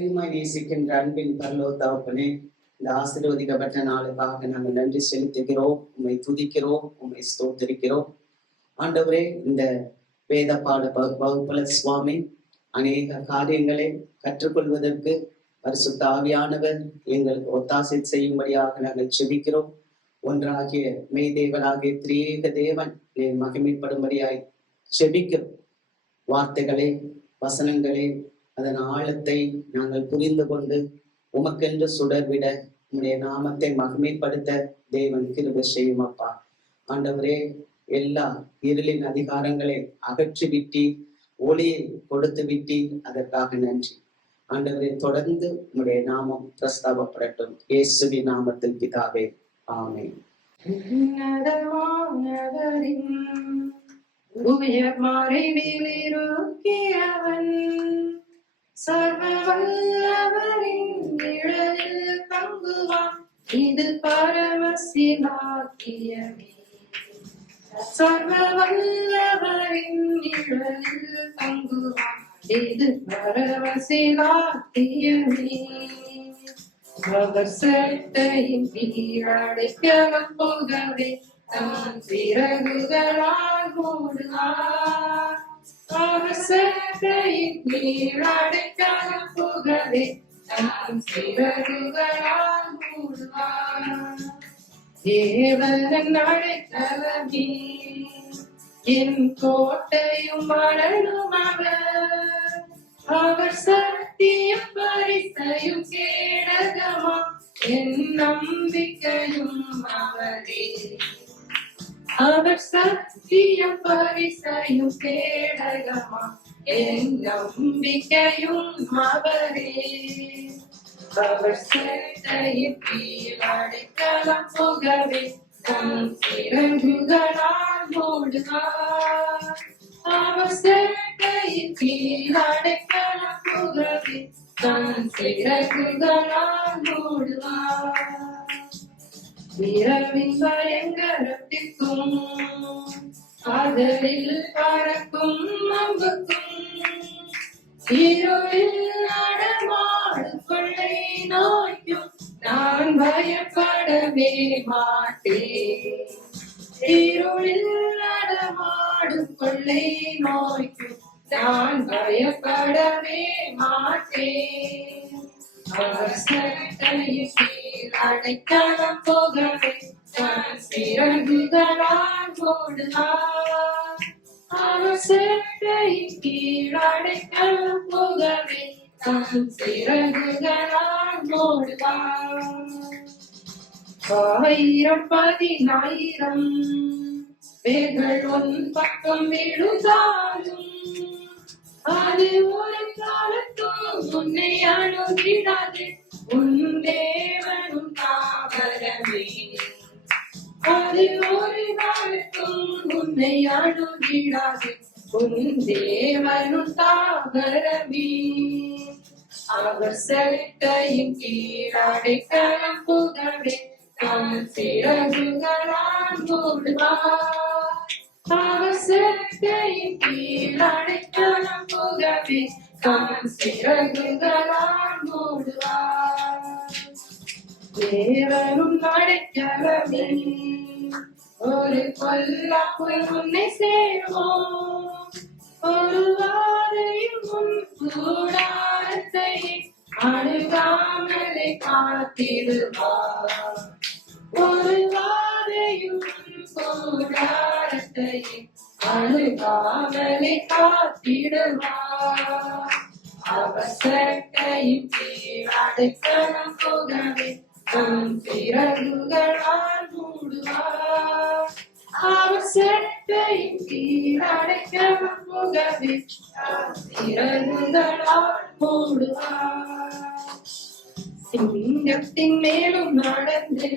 அதிகமாய் நேசிக்கின்ற அன்பின் பரலோக தகப்பனே, இந்த ஆசீர்வதிக்கப்பட்ட நாளுக்காக நாங்கள் நன்றி செலுத்துகிறோம், உம்மை துதிக்கிறோம், உம்மை ஸ்தோத்திரிக்கிறோம். ஆண்டவரே, இந்த வேத பாட வகுப்புல சுவாமி அநேக காரியங்களை கற்றுக்கொள்வதற்கு பரிசுத்த ஆவியானவர் எங்களுக்கு ஒத்தாசை செய்யும்படியாக நாங்கள் செபிக்கிறோம். ஒன்றாகிய மெய்தேவனாகிய திரியேக தேவன் மகிமைப்படும்படியாய் செபிக்கிறோம். வார்த்தைகளை, வசனங்களை, அதன் ஆழத்தை நாங்கள் புரிந்து கொண்டு உமக்கென்று சுடர்விட உம்முடைய நாமத்தை மகிமைப்படுத்த தேவன் கிருபை செய்யும் அப்பா. ஆண்டவரே, எல்லா இருளின் அதிகாரங்களை அகற்றி விட்டி ஒளியை கொடுத்து விட்டி அதற்காக நன்றி. ஆண்டவரே, தொடர்ந்து உம்முடைய நாமம் பிரஸ்தாபப்படட்டும். இயேசுவின் நாமத்தில் பிதாவே, ஆமென். சர்வ வல்லவரின் நிழலில் தங்குவான், இது பரமசிலாக்கியமே. சர்வ வல்லவரின் நிழலில் தங்குவான், இது பரமசிலாக்கியமே. அவர் செட்டையின் கீழடைக்கலம் போகவே தன் சிறகுகளால் மூடுவார். அவர் செட்டையின் கீழடைக்கலம் போகவே தன் சிறகுகளால் மூடுவார். தேவன் அடைக்கலமே, என் கோட்டையும் மரணும் அவர். அவர் சத்தியம் பரிசையும் கேடகமா, என் நம்பிக்கையும் அவரே. அவர் சத்தியம் பரிசையும் கேடகமா, என் நம்பிக்கையும் அவரே. அவர் செட்டையின் கீழ் அடைக்கலம் போகவே தன் சிறகுகளால் மூடுவார். அவர் செட்டையின் கீழ் அடைக்கலம் போகவே தன் சிறகுகளால் மூடுவார். இரவின் பயங்கரத்திற்கும் காதலில் பறக்கும் அம்புக்கும் இருளில் நடமாடும் கொள்ளை நோய்க்கும் நான் பயப்படவே மாட்டேன். இருளில் நடமாடும் கொள்ளை நோய்க்கும் நான் பயப்படவே மாட்டேன். அவர் சட்டையின் கீழ் அடைக்கலம் போகவே தன் சிறகுகளால் மூடுவார். அவர் சட்டையின் கீழ் அடைக்கலம் போகவே தன் சிறகுகளால் மூடுவார். 1000 பேர்கள் உன் பக்கம் விழுந்தாலும் அது ஒரு காலத்தும் உன்னை அணுகிடாது. உன் தேவனும் தாவரமே, அது ஒரு காலத்தும் உன்னை அணுகிடாது. உன் தேவனும் தாவரமே. அவர் செட்டையின் கீழ் அடைக்கலம் புகவே தன் சிறகுகளால் மூடுவார். அவர் செட்டையின் கீழ் அடைக்கலம் புகவே தன் சிறகுகளால் மூடுவார். தேவனும் அடைக்கலமே, ஒரு பொல்லாப்பு உன்னை சேருவோம். ஒரு வாதையும் உன் கூடாரத்தை அணுகாமலே காத்திடுவார். ஒரு வாதையும் உன் கூடாரத்தை அணுகாமலே காத்திடுவார். அவர் சட்டையின் கீழ் அடைக்கலம் புகவே தன் சிறகுகளால் மூடுவார். அவர் சட்டையின் கீழ் அடைக்கலம் புகவே தன் சிறகுகளால் மூடுவார். சிங்கத்தின் மேலும் நடந்து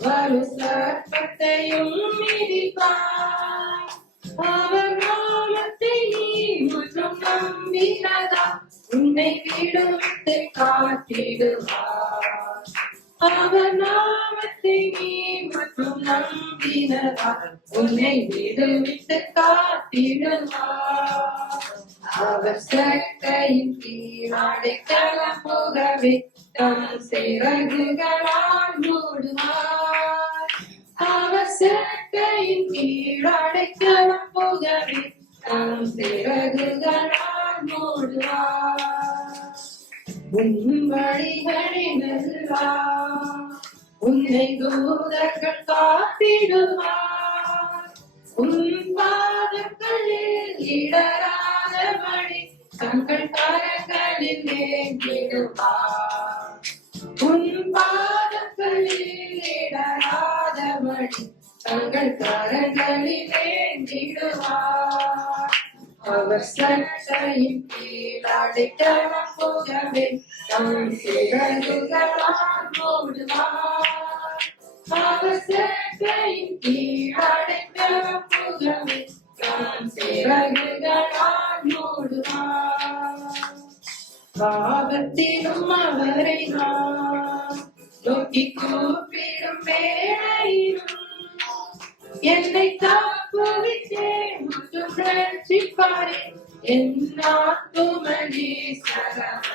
வலு சர்ப்பத்தையும் மிதிப்பார். அவர் நாமத்தை நீ முற்றும் நம்பினதா, உன்னை விடுவித்து காத்திடுவார். அவர் நாமத்தை நீ மற்றும் நம்பினதா, உன்னை விடுவித்து காத்திடுவார். அவர் சட்டையின் கீழ் அடைக்கலம் புகவே தம் சிறகுகளால் மூடுவார். அவர் சட்டையின் கீழ் அடைக்கலம் புகவே தம் சிறகுகளால் மூடுவார். உன் வழிகளிலெல்லாம் உன்னை தூதர்கள் காத்திடுவார். உன் பாதங்களில் இடராதபடி தங்கள் கரங்களில் ஏந்திடுவார். உன் பாதங்களில் இடராதபடி தங்கள் கரங்களில் ஏந்திடுவார். அவர் சட்டையின் கீழ் அடைக்கலம் புகவே தம் சிறகுகளால் மூடுவார். அவர் சட்டையின் கீழ் அடைக்கலம் புகவே தம் சிறகுகளால் மூடுவார். பாவத்திலும் அவரை நான் நோக்கி கூப்பிடும் வேளையிலும் என்னை காப்புவித்தே முற்றும் ரட்சிப்பாரே என் ஆத்துமனீஸ்வரர்.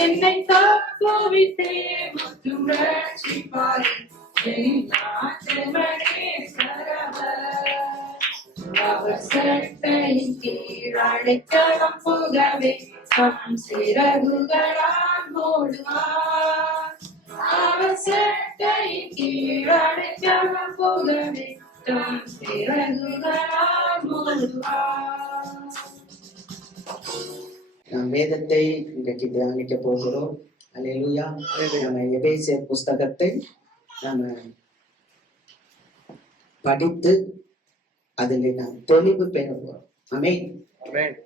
என்னை காப்புவித்தே முற்றும் ரட்சிப்பாரே என் ஆத்துமனீஸ்வரர். அவர் சட்டையின் கீழ் அடைக்கலம் புகவே தம் சிறகுகளால் மூடுவார். அவர் சட்டையின் கீழ் அடைக்கலம் புகவே தம் சிறகுகளால் மூடுவார். நாம் வேதத்தை இன்றைக்கு தியானிக்க போகிறோம். அல்லேலூயா. நம்ம எபேசியர் புஸ்தகத்தை நம்ம படித்து அதில் நாம் தெளிவு பெற போறோம். ஆமென்.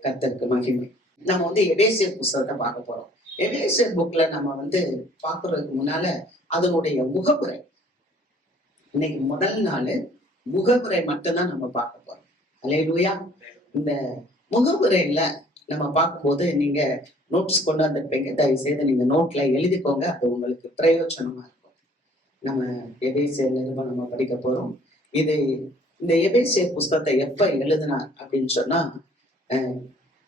கர்த்தருக்கு மகிமை. நம்ம எபேசியர் புஸ்தகத்தை பார்க்க போறோம். எபேசியர் புக்ல நம்ம பாக்குறதுக்கு முன்னால அதனுடைய முகப்புரை, இன்னைக்கு முதல் நாள் முகப்புரை மட்டும்தான் நம்ம பார்க்க போறோம். அல்லேலூயா. இந்த முகப்புரையில நம்ம பார்க்கும்போது நீங்க நோட்ஸ் கொண்டு வந்திருப்பீங்க. தயவு செய்து நீங்க நோட்ல எழுதிக்கோங்க, அது உங்களுக்கு பிரயோஜனமா இருக்கும். நம்ம எபேசியர் நிருபம் நம்ம படிக்க போறோம். இந்த எபேசியர் புஸ்தகத்தை எப்ப எழுதினார் அப்படின்னு சொன்னா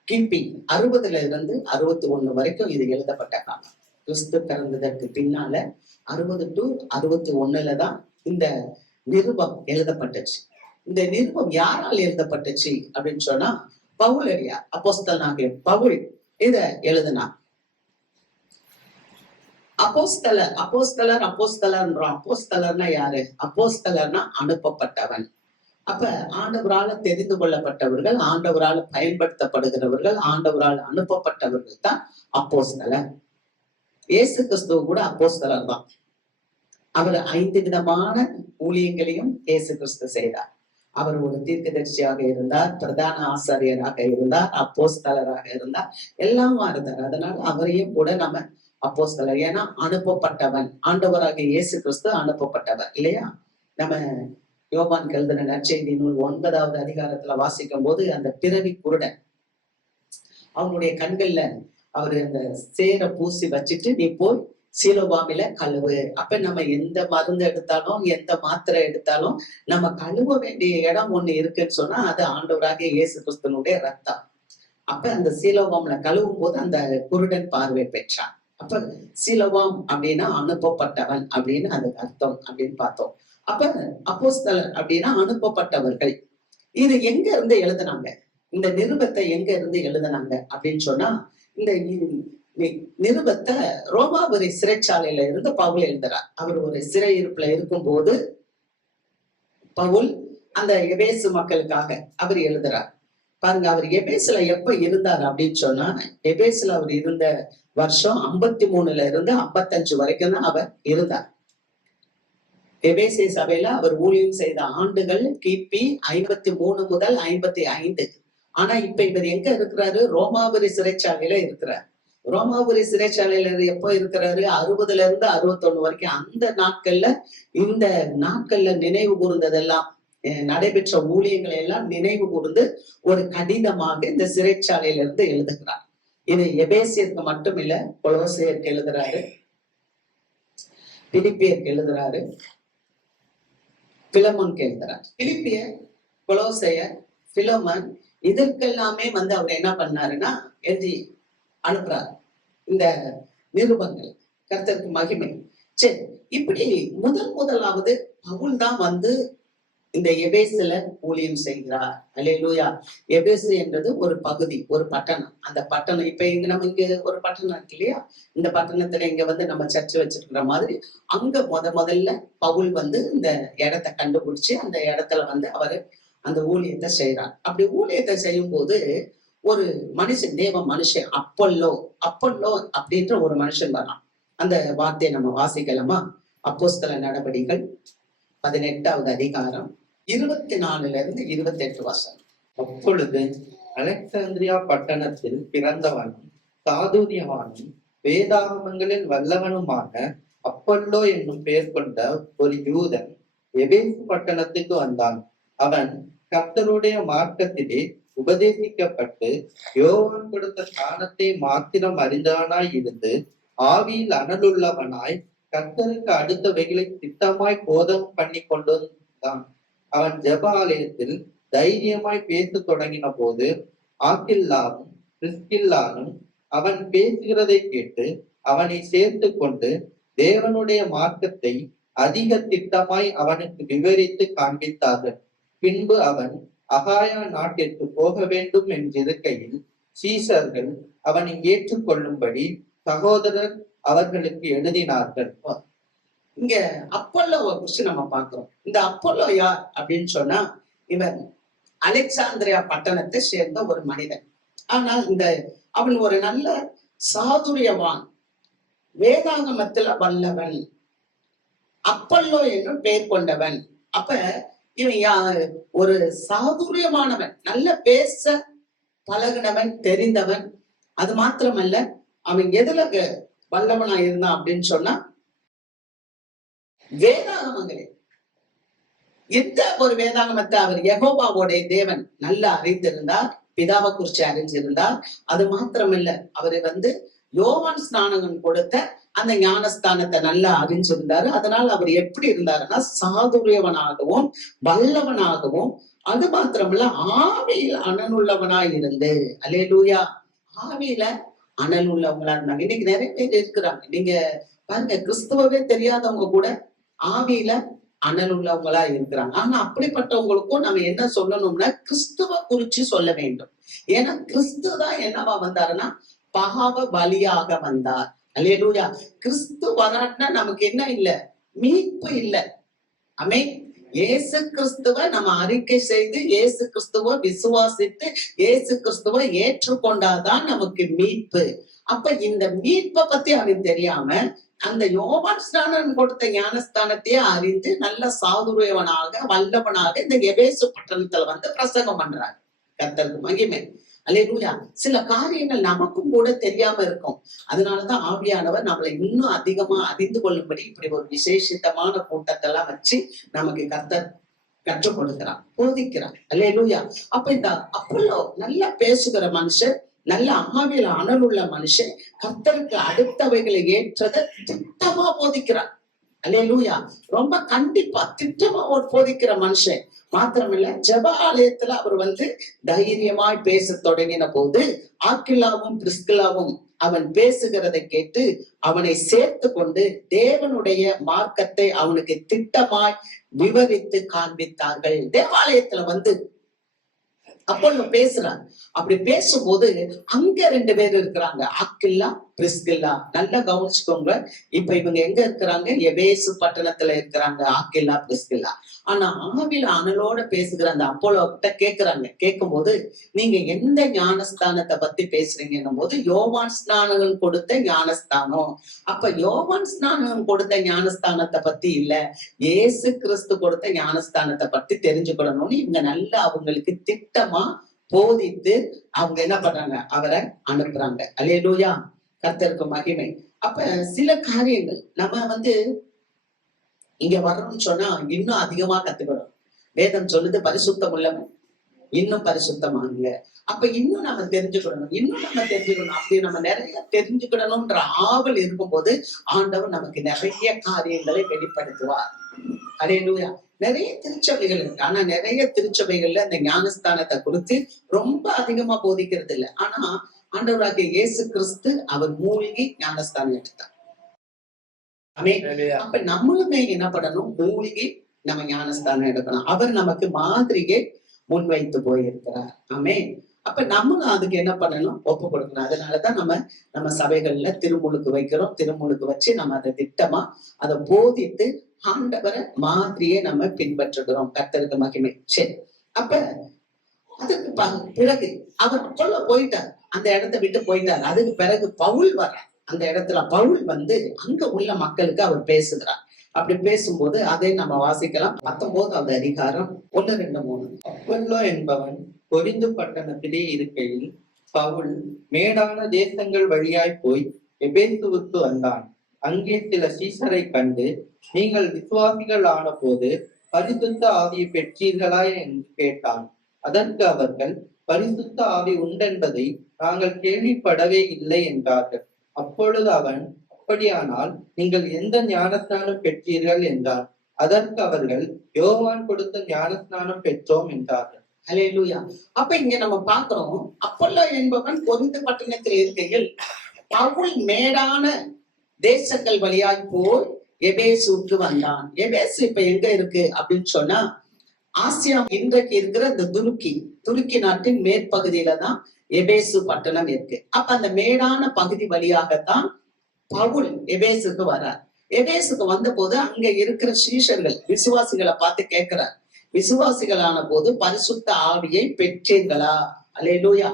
கிபி 60 இருந்து 61 வரைக்கும் இது எழுதப்பட்ட காலம். கிறிஸ்து பிறந்ததற்கு பின்னால 60 to 61 தான் இந்த நிருபம் எழுதப்பட்டுச்சு. இந்த நிருபம் யாரால் எழுதப்பட்டுச்சு அப்படின்னு சொன்னா பவுலடியா அப்போஸ்தலனாகிய பவுல் இத எழுதினார். அப்போஸ்தலர்னா யாரு? அப்போஸ்தலர்னா அனுப்பப்பட்டவன். அப்ப ஆண்டவரால் தெரிந்து கொள்ளப்பட்டவர்கள், ஆண்டவரால் பயன்படுத்தப்படுகிறவர்கள், ஆண்டவரால் அனுப்பப்பட்டவர்கள் தான் அப்போஸ்தலர். இயேசு கிறிஸ்துவ கூட அப்போஸ்தலர் தான். அவர் 5 விதமான ஊழியங்களையும் இயேசு கிறிஸ்து செய்தார். அவர் ஒரு தீர்க்கதரிசியாக இருந்தார், பிரதான ஆசாரியராக இருந்தார், அப்போஸ்தலராக இருந்தார், எல்லாமா இருந்தார். அதனால அவரையும் கூட நம்ம அப்போஸ்தலர், ஏன்னா அனுப்பப்பட்டவன். ஆண்டவராக இயேசு கிறிஸ்து அனுப்பப்பட்டவர் இல்லையா? நம்ம யோவான் எழுதின நற்செய்தி நூல் 9வது அதிகாரத்துல வாசிக்கும் போது அந்த பிறவி குருடன் அவனுடைய கண்கள்ல அவரு அந்த சேர பூசி வச்சுட்டு நீ போய் சீலோவாமில கழுவு. அப்ப நம்ம எந்த மருந்து எடுத்தாலும் எந்த மாத்திரை எடுத்தாலும் நம்ம கழுவ வேண்டிய இடம் ஒண்ணு இருக்குன்னு சொன்னா அது ஆண்டவராக இயேசு கிறிஸ்துனுடைய ரத்தம். அப்ப அந்த சீலோவாம்ல கழுவும் போது அந்த குருடன் பார்வை பெற்றான். அப்ப சீலோவாம் அப்படின்னா அனுப்பப்பட்டவன் அப்படின்னு அதுக்கு அர்த்தம் அப்படின்னு பார்த்தோம். அப்ப அப்போஸ்தலர் அப்படின்னா அனுப்பப்பட்டவர்கள். இது எங்க இருந்து எழுதுனாங்க? இந்த நிருபத்தை எங்க இருந்து எழுதுனாங்க அப்படின்னு சொன்னா இந்த நிருபத்தை ரோமாபுரி சிறைச்சாலையில இருந்து பவுல் எழுதுறார். அவர் ஒரு சிறையிருப்புல இருக்கும் போது பவுல் அந்த எபேசு மக்களுக்காக அவர் எழுதுறார். பாருங்க, அவர் எபேசுல எப்ப இருந்தார் அப்படின்னு சொன்னா எபேசுல அவர் இருந்த வருஷம் 53 இருந்து 55 வரைக்கும் தான் அவர் இருந்தார். எபேசிய சபையில அவர் ஊழியம் செய்த ஆண்டுகள் கிபி 53 முதல் 55. ஆனா இப்ப இவர் எங்க இருக்கிறாரு? ரோமாபுரி சிறைச்சாலையில இருக்கிறார். ரோமாபுரி சிறைச்சாலையில எப்போ இருக்கிறாரு? 60 இருந்து 61 வரைக்கும். அந்த இந்த நாட்கள்ல நினைவு கூர்ந்ததெல்லாம், நடைபெற்ற ஊழியங்களை எல்லாம் நினைவு கூர்ந்து ஒரு கடிதமாக இந்த சிறைச்சாலையில இருந்து எழுதுகிறார். இது எபேசியருக்கு மட்டும் இல்ல, கொலோசையருக்கு எழுதுறாரு, பிலிப்பியருக்கு எழுதுறாரு, பிலமோனுக்கு எழுதுறார். பிலிப்பியர், கொலோசையர், பிலோமன் இதற்கெல்லாமே அவர் என்ன பண்ணாருன்னா எழுதி அனுப்புறாரு இந்த நிருபங்கள். கர்த்தருக்கு மகிமை. சரி, இப்படி முதலாவது பவுல் தான் இந்த எபேசுல ஊழியம் செய்கிறார். அல்லேலூயா. எபேசு என்றது ஒரு பகுதி, ஒரு பட்டணம். அந்த பட்டணம் இப்ப நம்ம இங்க ஒரு பட்டணம் இருக்கு இல்லையா, இந்த பட்டணத்துல இங்க நம்ம சர்ச்சை வச்சிருக்கிற மாதிரி அங்க முதல்ல பவுல் இந்த இடத்தை கண்டுபிடிச்சு அந்த இடத்துல அவரு அந்த ஊழியத்தை செய்யறார். அப்படி ஊழியத்தை செய்யும் போது ஒரு மனுஷன், தேவ மனுஷன் அப்பல்லோ அப்படின்ற ஒரு மனுஷன் வரான். அந்த வார்த்தையை நம்ம வாசிக்கலாமா? அப்போஸ்தல நடபடிகள் 18வது அதிகாரம் 24 28 வசனம். அப்பொழுது அலெக்சாந்திரியா பட்டணத்தில் பிறந்தவனும் சாதுரியவானும் வேதாகமங்களில் வல்லவனுமான அப்பல்லோ என்னும் பெயர் கொண்ட ஒரு யூதன் எபேசு பட்டணத்துக்கு வந்தான். அவன் கர்த்தருடைய மார்க்கத்திலே உபதேசிக்கப்பட்டு யோவான் கொடுத்த ஸ்நானத்தை மாத்திரம் அறிந்தவனாய் இருந்து ஆவியில் அனலுள்ளவனாய் கர்த்தருக்கு அடுத்தவைகளை திட்டமாய் போதகம் பண்ணி கொண்டிருந்தான். அவன் ஜெப ஆலயத்தில் தைரியமாய் பேச தொடங்கின போது ஆக்கில்லாவும் பிரிஸ்கில்லாவும் அவன் பேசுகிறதை கேட்டு அவனை சேர்த்து கொண்டு தேவனுடைய மார்க்கத்தை அதிக திட்டமாய் அவனுக்கு விவரித்து காண்பித்தார்கள். பின்பு அவன் அகாயா நாட்டிற்கு போக வேண்டும் என்றிருக்கையில் சீசர்கள் அவனை ஏற்றுக்கொள்ளும்படி சகோதரர் அவர்களுக்கு எழுதினார்கள். இங்க அப்பல்லோவை குறிச்சு நம்ம பார்க்கிறோம். இந்த அப்பல்லோ யார் அப்படின்னு சொன்னா, இவன் அலெக்சாந்திரியா பட்டணத்தை சேர்ந்த ஒரு மனிதன். ஆனால் அவன் ஒரு நல்ல சாதுரியவான், வேதாகமத்துல வல்லவன், அப்பல்லோ என்னும் பெயர் கொண்டவன். அப்ப இவன் ஒரு சாதுரியமானவன், நல்ல பேச பழகினவன், தெரிந்தவன். அது மாத்திரமல்ல, அவன் எதுல வல்லவனா இருந்தான் அப்படின்னு சொன்னா வேதாகமங்களே. எந்த ஒரு வேதாகமத்தை அவர் யெகோவாவுடைய தேவன் நல்லா அறிந்திருந்தார், பிதாவை குறிச்சு அறிஞ்சிருந்தார். அது மாத்திரமல்ல, அவரு யோவான் ஸ்நானகன் கொடுத்த அந்த ஞானஸ்தானத்தை நல்லா அறிஞ்சிருந்தாரு. அதனால அவர் எப்படி இருந்தாருன்னா சாதுரியவனாகவும் வல்லவனாகவும், அது மாத்திரமல்ல ஆவியில் அனலுள்ளவனாய் இருந்து, அல்லேலூயா, ஆவியில அனல் உள்ளவங்களா இருந்தாங்க. இன்னைக்கு நிறைய பேர் இருக்கிறாங்க. நீங்க பாருங்க, கிறிஸ்துவவே தெரியாதவங்க கூட ஆவியில அனல் உள்ளவங்களா இருக்கிறாங்க. ஆனா அப்படிப்பட்டவங்களுக்கும் நம்ம என்ன சொல்லணும்னா கிறிஸ்துவ குறிச்சு சொல்ல வேண்டும். ஏன்னா கிறிஸ்து தான் என்னவா வந்தாருன்னா பாவ பலியாக வந்தார். அல்லேலூயா. கிறிஸ்து வராட்டினா நமக்கு என்ன இல்ல? மீட்பு இல்ல. ஆமென். இயேசு கிறிஸ்துவ நம்ம அறிக்கை செய்து இயேசு கிறிஸ்துவ விசுவாசித்து இயேசு கிறிஸ்துவ ஏற்றுக்கொண்டாதான் நமக்கு மீட்பு. அப்ப இந்த மீட்பை பத்தி அவன் தெரியாம அந்த யோவான் ஸ்நானன் கொடுத்த ஞானஸ்தானத்தையே அறிந்து நல்ல சாதுரியவனாக வல்லவனாக இந்த எபேசு பட்டணத்துல பிரசங்கம் பண்றாங்க. கர்த்தருக்கு மகிமை. அல்லேலூயா. சில காரியங்கள் நமக்கும் கூட தெரியாம இருக்கும். அதனாலதான் ஆவியானவர் நம்மளை இன்னும் அதிகமா அறிந்து கொள்ளும்படி இப்படி ஒரு விசேஷித்தமான கூட்டத்தெல்லாம் வச்சு நமக்கு கர்த்தர் கற்றுக் கொடுக்கிறான், போதிக்கிறான். அல்லேலூயா. அப்ப இந்த அப்பல்லோ நல்லா பேசுகிற மனுஷன், நல்ல ஆவியில அனலுள்ள மனுஷன், கர்த்தருக்கு அடுத்தவைகளை ஏற்றதை திட்டமா போதிக்கிறான். அல்லேலூயா. ரொம்ப கண்டிப்பா திட்டமா ஒரு போதிக்கிற மனுஷன். மாத்திரமில்ல, ஜெப ஆலயத்துல அவர் தைரியமாய் பேச தொடங்கின போது ஆக்கில்லாவும் பிரிஸ்கில்லாவும் அவன் பேசுகிறதை கேட்டு அவனை சேர்த்து கொண்டு தேவனுடைய மார்க்கத்தை அவனுக்கு திட்டமாய் விவரித்து காண்பித்தார்கள். தேவாலயத்துல அப்பல்லோ பேசுறான். அப்படி பேசும்போது அங்க 2 பேர் இருக்கிறாங்க, ஆக்கில்லா பிரிஸ்கில்லா. நல்லா கவனிச்சுக்கோங்க. இப்ப இவங்க எங்க இருக்கிறாங்க? எபேசு பட்டணத்துல இருக்கிறாங்க, ஆக்கில்லா பிரிஸ்கில்லா. ஆனா ஆவியில அனலோட பேசுகிற அந்த அப்பல்லோ கிட்ட கேக்குறாங்க. கேட்கும் போது நீங்க எந்த ஞானஸ்தானத்தை பத்தி பேசுறீங்கன்னும் போது யோவான் ஸ்நானகன் கொடுத்த ஞானஸ்தானம். அப்ப யோவான் ஸ்நானகன் கொடுத்த ஞானஸ்தானத்தை பத்தி இல்ல, இயேசு கிறிஸ்து கொடுத்த ஞானஸ்தானத்தை பத்தி தெரிஞ்சுக்கணும்னு இவங்க நல்லா அவங்களுக்கு திட்டமா போதித்து அவங்க என்ன பண்றாங்க? அவரை அனுப்புறாங்க. அல்லேலூயா. கர்த்தருக்கு மகிமை. அப்ப சில காரியங்கள் நம்ம இங்க வரணும்னு சொன்னா இன்னும் அதிகமா கத்துக்கணும். வேதம் சொல்லுது பரிசுத்தம் உள்ளவன் இன்னும் பரிசுத்தமாங்க. அப்ப இன்னும் நம்ம தெரிஞ்சுக்கணும். அப்படி நம்ம நிறைய தெரிஞ்சுக்கணும்ன்ற ஆவல் இருக்கும்போது ஆண்டவர் நமக்கு நிறைய காரியங்களை வெளிப்படுத்துவார். அல்லேலூயா. நிறைய திருச்சபைகள் இருக்கு. ஆனா நிறைய திருச்சபைகள்ல இந்த ஞானஸ்தானத்தை குறித்து ரொம்ப அதிகமா போதிக்கிறது இல்லை. ஆனா ஆண்டவராகிய இயேசு கிறிஸ்து அவர் மூழ்கி ஞானஸ்தானம் எடுத்தார். அப்ப நம்மளுமே என்ன பண்ணணும்? மூழ்கி நம்ம ஞானஸ்தானம் எடுக்கணும். அவர் நமக்கு மாதிரியே முன்வைத்து போயிருக்கிறார். ஆமே. அப்ப நம்மளும் அதுக்கு என்ன பண்ணணும்? ஒப்பு கொடுக்கணும். அதனாலதான் நம்ம சபைகள்ல திருமுழுக்கு வைக்கிறோம். திருமுழுக்கு வச்சு நம்ம அதை திட்டமா அதை போதித்து ஆண்டவரை மாதிரியே நம்ம பின்பற்றுகிறோம். கர்த்தருக்கு மகிமை. சரி, அப்ப அதுக்கு பிறகு அவர் சொல்ல போயிட்டார், அந்த இடத்தை விட்டு போயிட்டார். அதுக்கு பிறகு பவுல் வர அந்த இடத்துல பவுல் வந்து அங்க உள்ள மக்களுக்கு அவர் பேசுகிறார். அப்படி பேசும்போது அதை நம்ம வாசிக்கலாம். 19வது அதிகாரம் 1, 2, 3. அப்பல்லோ என்பவன் கொரிந்து பட்டணத்திலே இருக்கையில் பவுல் மேடான தேசங்கள் வழியாய் போய் எபேசுவுக்கு வந்தான். அங்கே சில சீசரை கண்டு, நீங்கள் விசுவாசிகள் ஆன போது பரிசுத்த ஆவியை பெற்றீர்களா என்று கேட்டான். அதற்கு அவர்கள், பரிசுத்த ஆவி உண்டென்பதை நாங்கள் கேள்விப்படவே இல்லை என்றார்கள். அப்பொழுது அவன், அப்படியானால் நீங்கள் எந்த ஞானஸ்நானம் பெற்றீர்கள் என்றார். அதற்கு அவர்கள், யோவான் கொடுத்த ஞானஸ்நானம் பெற்றோம் என்றார்கள். அல்லேலூயா. அப்ப இங்க நம்ம பாக்குறோம், அப்பல்லோ என்பவன் கொரிந்து பட்டணத்தில் இருக்கையில் பவுல் மேடான தேசங்கள் வழியாய் போய் எபேசுக்கு வந்தான். எபேசு இப்ப எங்க இருக்கு அப்படின்னு சொன்னா, ஆசியா இன்றைக்கு இருக்கிற இந்த துருக்கி நாட்டின் மேற்பகுதியில தான் எபேசு பட்டணம் இருக்கு. அப்ப அந்த மேடான பகுதி வழியாகத்தான் பவுல் எபேசுக்கு வரார். எபேசுக்கு வந்த போது அங்க இருக்கிற சீஷர்கள் விசுவாசிகளை பார்த்து கேட்கிறார், விசுவாசிகளான போது பரிசுத்த ஆவியை பெற்றீர்களா? அல்லேலூயா.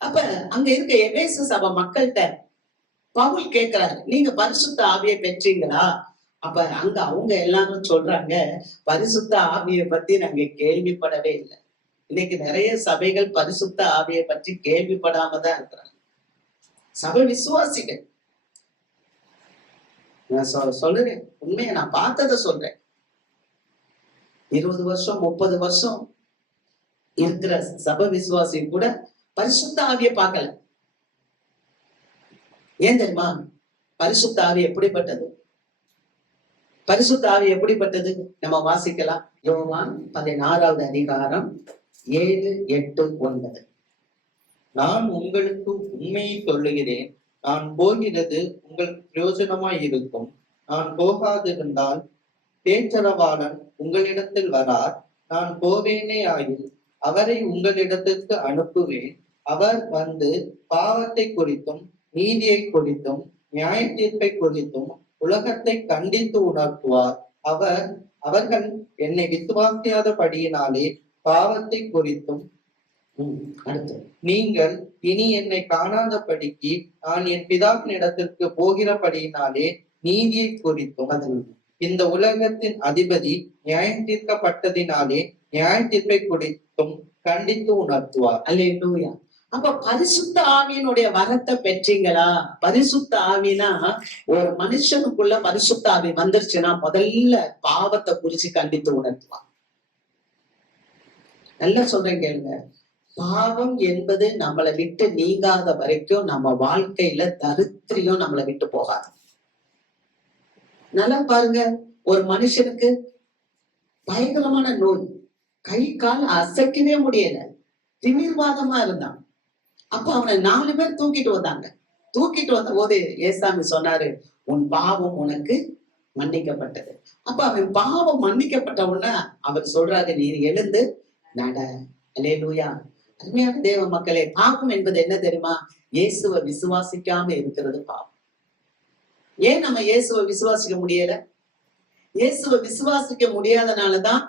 அப்ப அங்க இருக்க எபேசு சபை மக்கள்கிட்ட பவுல் கேட்கிறாரு, நீங்க பரிசுத்த ஆவியை பெற்றீங்களா? அப்ப அங்க அவங்க எல்லாரும் சொல்றாங்க, பரிசுத்த ஆவியை பத்தி நாங்க கேள்விப்படவே இல்லை. இன்னைக்கு நிறைய சபைகள் பரிசுத்த ஆவியை பற்றி கேள்விப்படாம தான் இருக்கிறாங்க. சபை விசுவாசிகள், நான் சொல்றேன் உண்மையை, நான் பார்த்ததை சொல்றேன். 20 வருஷம் 30 வருஷம் இருக்கிற சபை விசுவாசி கூட பரிசுத்த ஆவியை பார்க்கல. ஏன் தெரியுமா? பரிசுத்த ஆவி எப்படிப்பட்டது? பரிசுத்த ஆவி எப்படிப்பட்டது? நம்ம வாசிக்கலாம். யோவான் 16வது அதிகாரம் 7, 8, 9. நான் உங்களுக்கு உண்மையை சொல்லுகிறேன், நான் போகிறது உங்களுக்கு பிரயோஜனமாய் இருக்கும். நான் போகாதிருந்தால் தேற்றரவாளன் உங்களிடத்தில் வரார். நான் போவேனே ஆகில் அவரை உங்களிடத்திற்கு அனுப்புவேன். அவர் வந்து பாவத்தை குறித்தும் நீதியை குறித்தும் நியாய தீர்ப்பை குறித்தும் உலகத்தை கண்டித்து உணர்த்துவார். அவர்கள் என்னை விசுவாசியாதபடியினாலே பாவத்தை குறித்தும் நீங்கள் இனி என்னை காணாதபடிக்கு நான் என் பிதாவின் இடத்திற்கு போகிறபடியினாலே நீதியை குறித்தும் இந்த உலகத்தின் அதிபதி நியாயம் தீர்க்கப்பட்டதினாலே நியாய தீர்ப்பை குறித்தும் கண்டித்து உணர்த்துவார். அல்லேலூயா. அப்ப பரிசுத்த ஆவியினுடைய வரத்தை பெற்றீங்களா? பரிசுத்த ஆவினா, ஒரு மனுஷனுக்குள்ள பரிசுத்த ஆவி வந்துருச்சுன்னா முதல்ல பாவத்தை குறிச்சு கண்டித்து உணர்த்துவான். நல்லா சொல்றேன் கேளுங்க. பாவம் என்பது நம்மளை விட்டு நீங்காத வரைக்கும் நம்ம வாழ்க்கையில தரித்திரியம் நம்மளை விட்டு போகாது. நல்லா பாருங்க, ஒரு மனுஷனுக்கு பயங்கரமான நோய், கை கால் அசைக்கவே முடியல, திமிர்வாதமா இருந்தான். அப்ப அவனை 4 பேர் தூக்கிட்டு வந்தாங்க. தூக்கிட்டு வந்த போது ஏசாமி சொன்னாரு, உன் பாவம் உனக்கு மன்னிக்கப்பட்டது. அப்ப அவன் பாவம் மன்னிக்கப்பட்ட உடனே அவர் சொல்றாரு, நீர் எழுந்து நட. அல்லேலூயா. அருமையான தேவ மக்களே, பாவம் என்பது என்ன தெரியுமா? இயேசுவை விசுவாசிக்காம இருக்கிறது பாவம். ஏன் நம்ம இயேசுவை விசுவாசிக்க முடியல? இயேசுவை விசுவாசிக்க முடியாதனாலதான்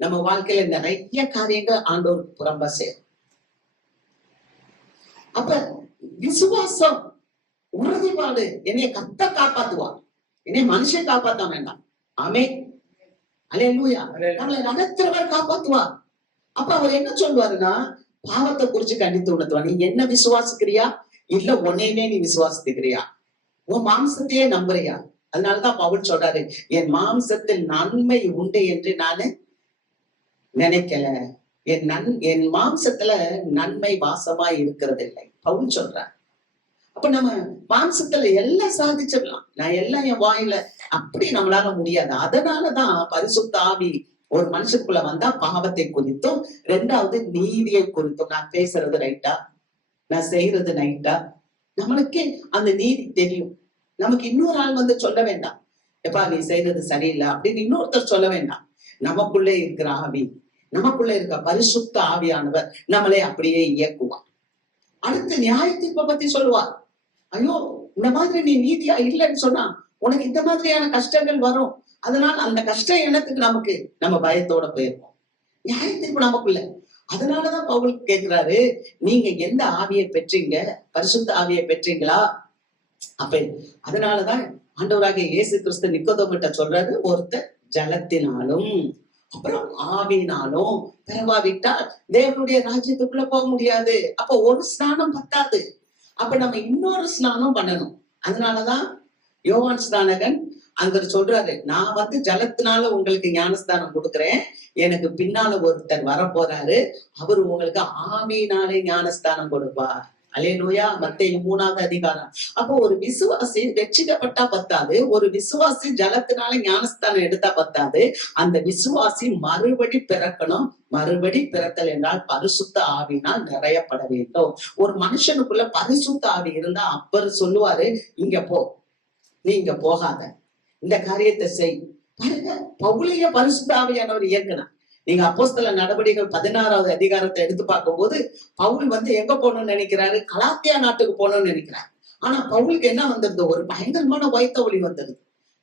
நம்ம வாழ்க்கையில நிறைய காரியங்கள் ஆண்டோருக்கு புறம்பா சேரும். அப்ப விசுவாசம், உறுதிப்பாடு, என்னைய கர்த்தர் காப்பாத்துவார், என்னை மனுஷன் காப்பாத்த வேண்டாம். ஆமே. அல்லேலூயா. நம்மளை நடத்துறவர் காப்பாத்துவார். அப்ப அவர் என்ன சொல்லுவாருன்னா, பாவத்தை குறிச்சு கண்டித்து உணர்த்துவார். நீ என்ன விசுவாசிக்கிறியா, இல்ல உன்னையுமே நீ விசுவாசிக்கிறியா, உன் மாம்சத்தையே நம்புறியா? அதனாலதான் பவுல் சொல்றாரு, என் மாம்சத்தில் நன்மை உண்டு என்று நானு நினைக்கல, என் மாம்சத்துல நன்மை வாசமா இருக்கிறது இல்லை பவுல் சொல்றார். அப்ப நம்ம மாம்சத்துல எல்லாம் சாதிச்சிடலாம், நான் எல்லாம் என் வாயில, அப்படி நம்மளால முடியாது. அதனாலதான் பரிசுத்த ஆவி ஒரு மனுஷனுக்குள்ள வந்தா பாவத்தை குறித்தும், ரெண்டாவது நீதியை குறித்தும். நான் பேசுறது ரைட்டா, நான் செய்யறது ரைட்டா, நம்மளுக்கே அந்த நீதி தெரியும். நமக்கு இன்னொரு ஆள் வந்து சொல்ல வேண்டாம், எப்பா நீ செய்யறது சரியில்லை அப்படின்னு இன்னொருத்தர் சொல்ல வேண்டாம். நமக்குள்ளே இருக்கிற ஆவி, நமக்குள்ள இருக்க பரிசுத்த ஆவியானவர் நம்மளே அப்படியே இயக்குவார். அடுத்து நியாய தீர்ப்பை பத்தி சொல்லுவார். ஐயோ இந்த மாதிரி நீ நீதியா இல்லைன்னு சொன்னா உனக்கு இந்த மாதிரியான கஷ்டங்கள் வரும், அதனால அந்த கஷ்டம் என்னத்துக்கு நமக்கு, நம்ம பயத்தோட போயிருப்போம். நியாய தீர்ப்பு நமக்குள்ள. அதனாலதான் பவுல் கேட்கிறாரு, நீங்க எந்த ஆவியை பெற்றீங்க? பரிசுத்த ஆவியை பெற்றீங்களா? அப்ப அதனாலதான் ஆண்டவராகிய இயேசு கிறிஸ்து நிக்கோதேமுட்ட சொல்றாரு, ஒருத்தர் ஜலத்தினாலும் அப்புறம் ஆவியினாலும் பிறவாவிட்டால் தேவனுடைய ராஜ்யத்துக்குள்ள போக முடியாது. அப்ப ஒரு ஸ்நானம் பத்தாது, அப்ப நம்ம இன்னொரு ஸ்நானம் பண்ணணும். அதனாலதான் யோவான் ஸ்நானகன் அங்க சொல்றாரு, நான் வந்து ஜலத்தினால உங்களுக்கு ஞானஸ்தானம் கொடுக்குறேன், எனக்கு பின்னால ஒருத்தர் வர போறாரு, அவரு உங்களுக்கு ஆவியினாலே ஞானஸ்தானம் கொடுப்பார். அல்லேலூயா. மத்தேயு 3வது அதிகாரம். அப்போ ஒரு விசுவாசி ரட்சிக்கப்பட்டா பத்தாது, ஒரு விசுவாசி ஜலத்தினால ஞானஸ்தானம் எடுத்தா பத்தாது, அந்த விசுவாசி மறுபடி பிறக்கணும். மறுபடி பிறத்தல் என்றால் பரிசுத்த ஆவினால் நிறையப்பட வேண்டும். ஒரு மனுஷனுக்குள்ள பரிசுத்த ஆவி இருந்தா அப்பர் சொல்லுவாரு, இங்க போ, நீ இங்க போகாத, இந்த காரியத்தை செய். பாருங்க, பவுலிய பரிசுத்த ஆவியானவர் இயக்குனா. நீங்க அப்போஸ்தல நடவடிக்கைகள் 16வது அதிகாரத்தை எடுத்து பார்க்கும் போது பவுல் வந்து எங்க போகணும்னு நினைக்கிறாரு? கலாத்தியா நாட்டுக்கு போகணும்னு நினைக்கிறாரு. ஆனா பவுலுக்கு என்ன வந்திருந்தது? ஒரு பயங்கரமான வயித்த ஒளி வந்தது.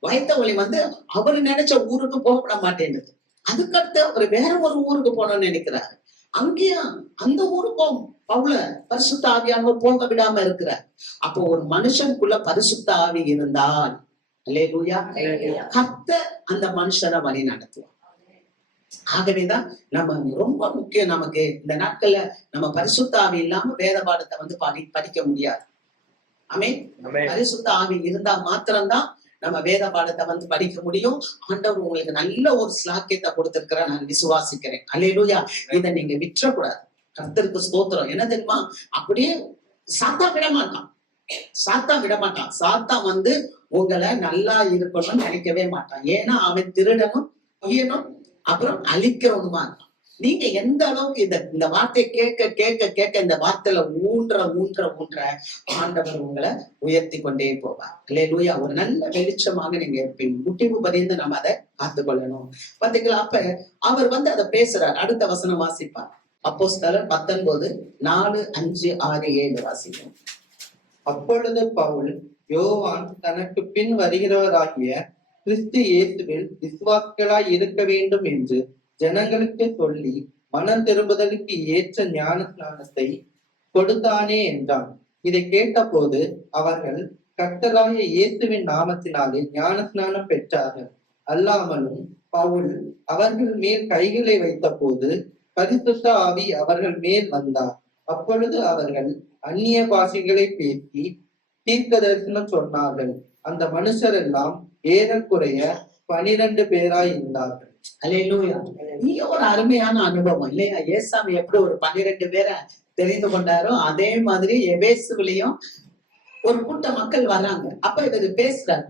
வயித்த ஒளி வந்து அவரு நினைச்ச ஊருக்கு போக மாட்டேன்னுது. அதுக்கடுத்து அவர் வேற ஒரு ஊருக்கு போகணும்னு நினைக்கிறாரு. அங்கேயும் அந்த ஊருக்கும் பவுல பரிசுத்த ஆவியானவர் போக விடாம இருக்கிறார். அப்போ ஒரு மனுஷனுக்குள்ள பரிசுத்த ஆவி இருந்தால் அல்லேலூயா, கர்த்தர் அந்த மனுஷனை வழி நடத்துவார். ஆகவேதான் நம்ம ரொம்ப முக்கியம், நமக்கு இந்த நாட்கள்ல நம்ம பரிசுத்த ஆவி இல்லாம வேத பாடத்தை வந்து படிக்க முடியாது. ஆமென். பரிசுத்த ஆவி இருந்தா மாத்திரம்தான் நம்ம வேத பாடத்தை வந்து படிக்க முடியும். ஆண்டவர் உங்களுக்கு நல்ல ஒரு ஸ்லாக்கியத்தை கொடுத்திருக்கிற நான் விசுவாசிக்கிறேன். அல்லேலூயா. இதை நீங்க விட்டுறக்கூடாது. கர்த்தருக்கு ஸ்தோத்திரம். என்ன தெரியுமா, அப்படியே சாத்தா விட மாட்டான். சாத்தா வந்து உங்களை நல்லா இருக்கணும்னு நினைக்கவே மாட்டான். ஏன்னா அவன் திருடனும் பொய்யனும் அப்புறம் அழிக்கிறவனுமா இருக்கான். நீங்க எந்த அளவுக்கு இந்த வார்த்தையை கேட்க கேட்க கேட்க இந்த வார்த்தையில ஊன்ற ஆண்டவர் உங்களை உயர்த்தி கொண்டே போவார். அல்லேலூயா. ஒரு நல்ல வெளிச்சமாக நீங்க இருப்பீங்க. முடிவு பரிந்து நம்ம அதை காத்துக்கொள்ளணும். பாத்தீங்களா? அப்ப அவர் வந்து அதை பேசுறார். அடுத்த வசனம் வாசிப்பார். அப்போஸ்தலர் 19 4 5 6 7 வாசிப்போம். அப்பொழுது பவுல், யோவான் தனக்கு பின் வருகிறவராகிய கிறிஸ்து இயேசுவில் விசுவாசிகளாய் இருக்க வேண்டும் என்று ஜனங்களுக்கு சொல்லி மனம் திரும்புதலுக்கு ஏற்ற ஞான ஸ்நானத்தை கொடுத்தானே என்றான். இதை கேட்டபோது அவர்கள் கர்த்தராகிய இயேசுவின் நாமத்தினாலே ஞான ஸ்நானம் பெற்றார்கள். அல்லாமலும் பவுல் அவர்கள் மேல் கைகளை வைத்த போது பரிசுத்த ஆவி அவர்கள் மேல் வந்தார். அப்பொழுது அவர்கள் அந்நிய பாஷைகளை பேசி தீர்க்க தரிசனம் சொன்னார்கள். அந்த மனுஷர் எல்லாம் ஏறக்குறைய 12 பேராய் இருந்தார்கள். அல்லேலூயா. நீ ஒரு அருமையான அனுபவம் இல்லையா? ஏசாமி எப்படி ஒரு 12 பேரை தெரிந்து கொண்டாரோ அதே மாதிரி எபேசுவிலையும் ஒரு கூட்ட மக்கள் வர்றாங்க. அப்ப இவர் பேசுறாரு.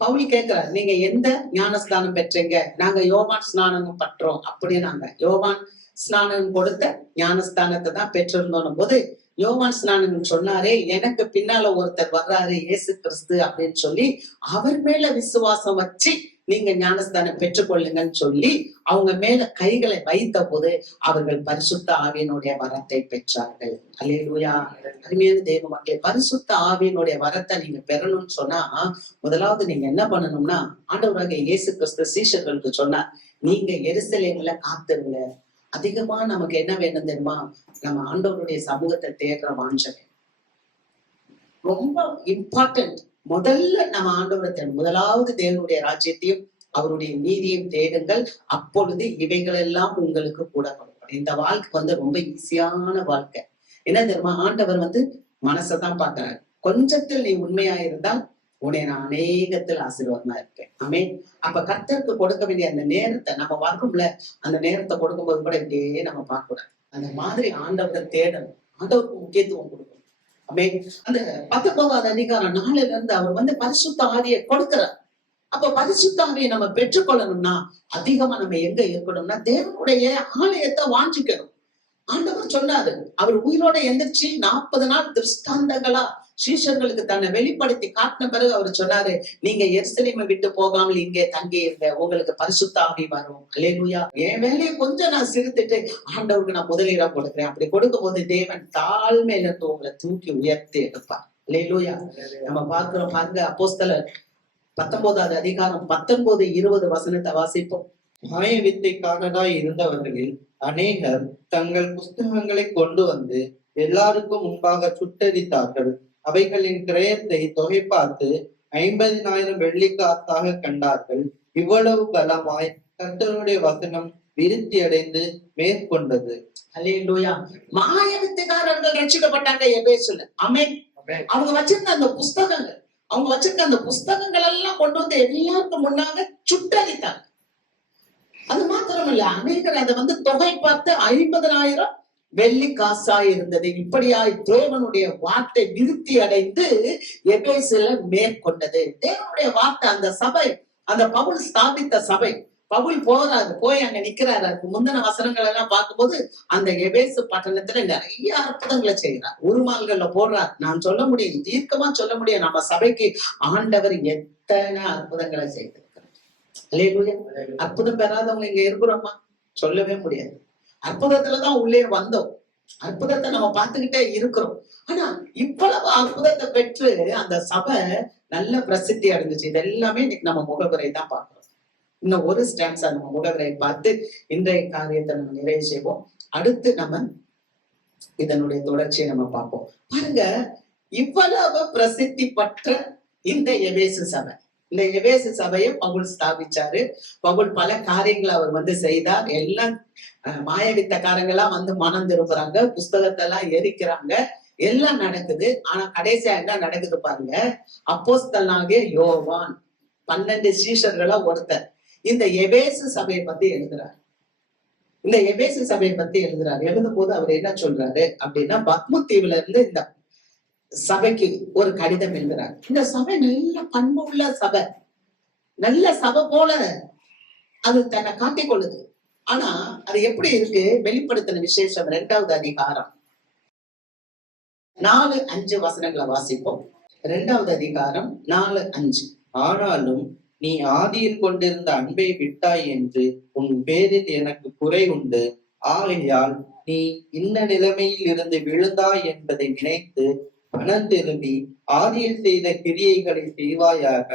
பவுல் கேட்கிறார், நீங்க எந்த ஞானஸ்தானம் பெற்றீங்க? நாங்க யோவான் ஸ்நானம் பற்றோம். அப்படியே நாங்க யோவான் ஸ்நானம் கொடுத்த ஞானஸ்தானத்தை தான் பெற்றிருந்தோம் போது யோவான் ஸ்நானம் சொன்னாரே, எனக்கு பின்னால ஒருத்தர் வர்றாரு இயேசு கிறிஸ்து அப்படின்னு சொல்லி அவர் மேல விசுவாசம் வச்சு நீங்க ஞானஸ்தானம் பெற்றுக்கொள்ளுங்கன்னு சொல்லி அவங்க மேல கைகளை வைத்த போது அவர்கள் பரிசுத்த ஆவியினுடைய வரத்தை பெற்றார்கள். அல்லேலூயா. அருமையான தேவ மக்களே, பரிசுத்த ஆவியினுடைய வரத்தை நீங்க பெறணும்னு சொன்னா முதலாவது நீங்க என்ன பண்ணணும்னா, ஆண்டவராகிய இயேசு கிறிஸ்து சீஷர்களுக்கு சொன்னார், நீங்க எருசலேம்ல காத்துருங்க. அதிகமா நமக்கு என்ன வேணும் தெரியுமா? நம்ம ஆண்டவருடைய சமூகத்தை தேடுற வாஞ்சனை ரொம்ப இம்பார்ட்டன்ட். முதல்ல நம்ம ஆண்டவரை தேடும். முதலாவது தேவனுடைய ராஜ்யத்தையும் அவருடைய நீதியையும் தேடுங்கள், அப்பொழுது இவைகள் எல்லாம் உங்களுக்கு கூட கொடுப்பார். இந்த வாழ்க்கை வந்து ரொம்ப ஈஸியான வாழ்க்கை. என்ன தெரியுமா? ஆண்டவர் வந்து மனசைதான் பாக்குறாரு. கொஞ்சத்தில் நீ உண்மையா இருந்தால் உன்னை நான் அநேகத்தில் ஆசீர்வாதமா இருப்பேன். ஆமென். அப்ப கர்த்தருக்கு கொடுக்க வேண்டிய அந்த நேரத்தை நம்ம வர்றோம்ல, அந்த நேரத்தை கொடுக்கும்போது கூட இப்படியே நம்ம பார்க்க கூடாது. அந்த மாதிரி ஆண்டவரை தேடணும், ஆண்டவருக்கு முக்கியத்துவம் கொடுக்கணும். ஆமென். அந்த 19வது அதிகாரம் 4ல இருந்து அவர் வந்து பரிசுத்த ஆவியை கொடுக்கிறார். அப்ப பரிசுத்தாவியை நம்ம பெற்றுக்கொள்ளணும்னா அதிகமா நம்ம எங்க இருக்கணும்னா தேவனுடைய ஆலயத்தை வாஞ்சிக்கணும். ஆண்டவர் சொன்னாரு, அவர் உயிரோட எந்திரிச்சு 40 நாள் திருஷ்டாந்தங்களா சீஷர்களுக்கு தன்னை வெளிப்படுத்தி காட்டின பிறகு அவர் சொன்னாரு, நீங்க எருசலேமை விட்டு போகாமல் இங்கே தங்கி இருங்க, உங்களுக்கு பரிசுத்த ஆவி வரும். அல்லேலூயா. என் வேலையை கொஞ்சம் நான் சிரித்துட்டு ஆண்டவருக்கு நான் முதலிடம் கொடுக்குறேன். அப்படி கொடுக்கும் போது தேவன் தாழ்மையில இருந்து உங்களை தூக்கி உயர்த்தி எடுப்பார். அல்லேலூயா. நம்ம பார்க்கிறோம் பாருங்க, அப்போஸ்தலர் 19வது அதிகாரம் 19, 20 வசனத்தை வாசிப்போம். மாய வித்தைக்காரராய் இருந்தவர்களில் அநேகர் தங்கள் புஸ்தகங்களை கொண்டு வந்து எல்லாருக்கும் முன்பாக சுட்டரித்தார்கள். அவைகளின் கிரயத்தை தொகை பார்த்து 50,000 வெள்ளிக்காசாக கண்டார்கள். இவ்வளவு பலமாய் கர்த்தருடைய வசனம் விருத்தி அடைந்து மேற்கொண்டது. அல்லேலூயா. மாய வித்தைக்காரர்கள் ரட்சிக்கப்பட்டாங்க எபேசுல. ஆமென். அவங்க வச்சிருந்த அந்த புஸ்தகங்கள், அவங்க வச்சிருக்க அந்த புஸ்தகங்கள் எல்லாம் கொண்டு வந்து எல்லாருக்கும் முன்னாக சுட்டரித்தாங்க. அது மாத்திரம் இல்ல, அநேகர் அதை தொகை பார்த்து 50,000 வெள்ளி காசா இருந்தது. இப்படியாய் தேவனுடைய வார்த்தை விருத்தி அடைந்து எபேசுல மேற்கொண்டது. தேவனுடைய வார்த்தை, அந்த சபை, அந்த பவுல் ஸ்தாபித்த சபை. பவுல் போறாரு, போய் அங்க நிக்கிறாரு. அதுக்கு முந்தின வசனங்கள் எல்லாம் பார்க்கும்போது அந்த எபேசு பட்டணத்துல நிறைய அற்புதங்களை செய்யறார், உருமால்கள்ல போடுறார். நான் சொல்ல முடியும், தீர்க்கமா சொல்ல முடியும், நம்ம சபைக்கு ஆண்டவர் எத்தனை அற்புதங்களை செய்திருக்கிறார். அற்புதம் பெறாதவங்க இங்க இருக்கிறோமா? சொல்லவே முடியாது. அற்புதத்துலதான் உள்ளே வந்தோம், அற்புதத்தை நம்ம பார்த்துக்கிட்டே இருக்கிறோம். ஆனா இவ்வளவு அற்புதத்தை பெற்று அந்த சபை நல்ல பிரசித்தி அடைஞ்சிச்சு. இது எல்லாமே இன்னைக்கு நம்ம முகவரை தான் பார்க்கிறோம். இன்னும் ஒரு ஸ்டான்ஸா நம்ம முகவரை பார்த்து இன்றைய காரியத்தை நம்ம நிறைவு செய்வோம். அடுத்து நம்ம இதனுடைய தொடர்ச்சியை நம்ம பார்ப்போம். பாருங்க, இவ்வளவு பிரசித்தி பெற்ற இந்த எபேசு சபை, இந்த எபேசு சபையை பவுல் ஸ்தாபிச்சாரு. பவுல் பல காரியங்களை அவர் செய்தார். எல்லாம் மாயவித்தக்காரங்களா மனம் திரும்புறாங்க, புஸ்தகத்தை எல்லாம் எரிக்கிறாங்க, எல்லாம் நடக்குது. ஆனா கடைசியா என்ன நடக்குது பாருங்க. அப்போஸ்தலனாகிய யோவான் 12 சீஷர்களா ஒருத்தர் இந்த எபேசு சபையை பத்தி எழுதுறாரு. இந்த எபேசு சபையை பத்தி எழுதுறாரு. எழுதும் போது அவர் என்ன சொல்றாரு அப்படின்னா, பத்மு தீவுல இருந்து இந்த சபைக்கு ஒரு கடிதம் எழுதுறாரு. இந்த சபை நல்ல பண்பு உள்ள சபை, நல்ல சபை போல அது தன்னை காட்டிக் கொள்ளுது. ஆனா அது எப்படி இருக்கு? வெளிப்படுத்தின விசேஷம் 2வது அதிகாரம் 4-5 வசனங்களை வாசிப்போம். 2வது அதிகாரம் 4-5. ஆனாலும் நீ ஆதியில் கொண்டிருந்த அன்பை விட்டாய் என்று உன் பேரில் எனக்கு குறை உண்டு. ஆகையால் நீ இந்த நிலைமையில் இருந்து விழுந்தாய் என்பதை நினைத்து மனம் திரும்பி ஆதியில் செய்த கிரியைகளை செய்வாயாக.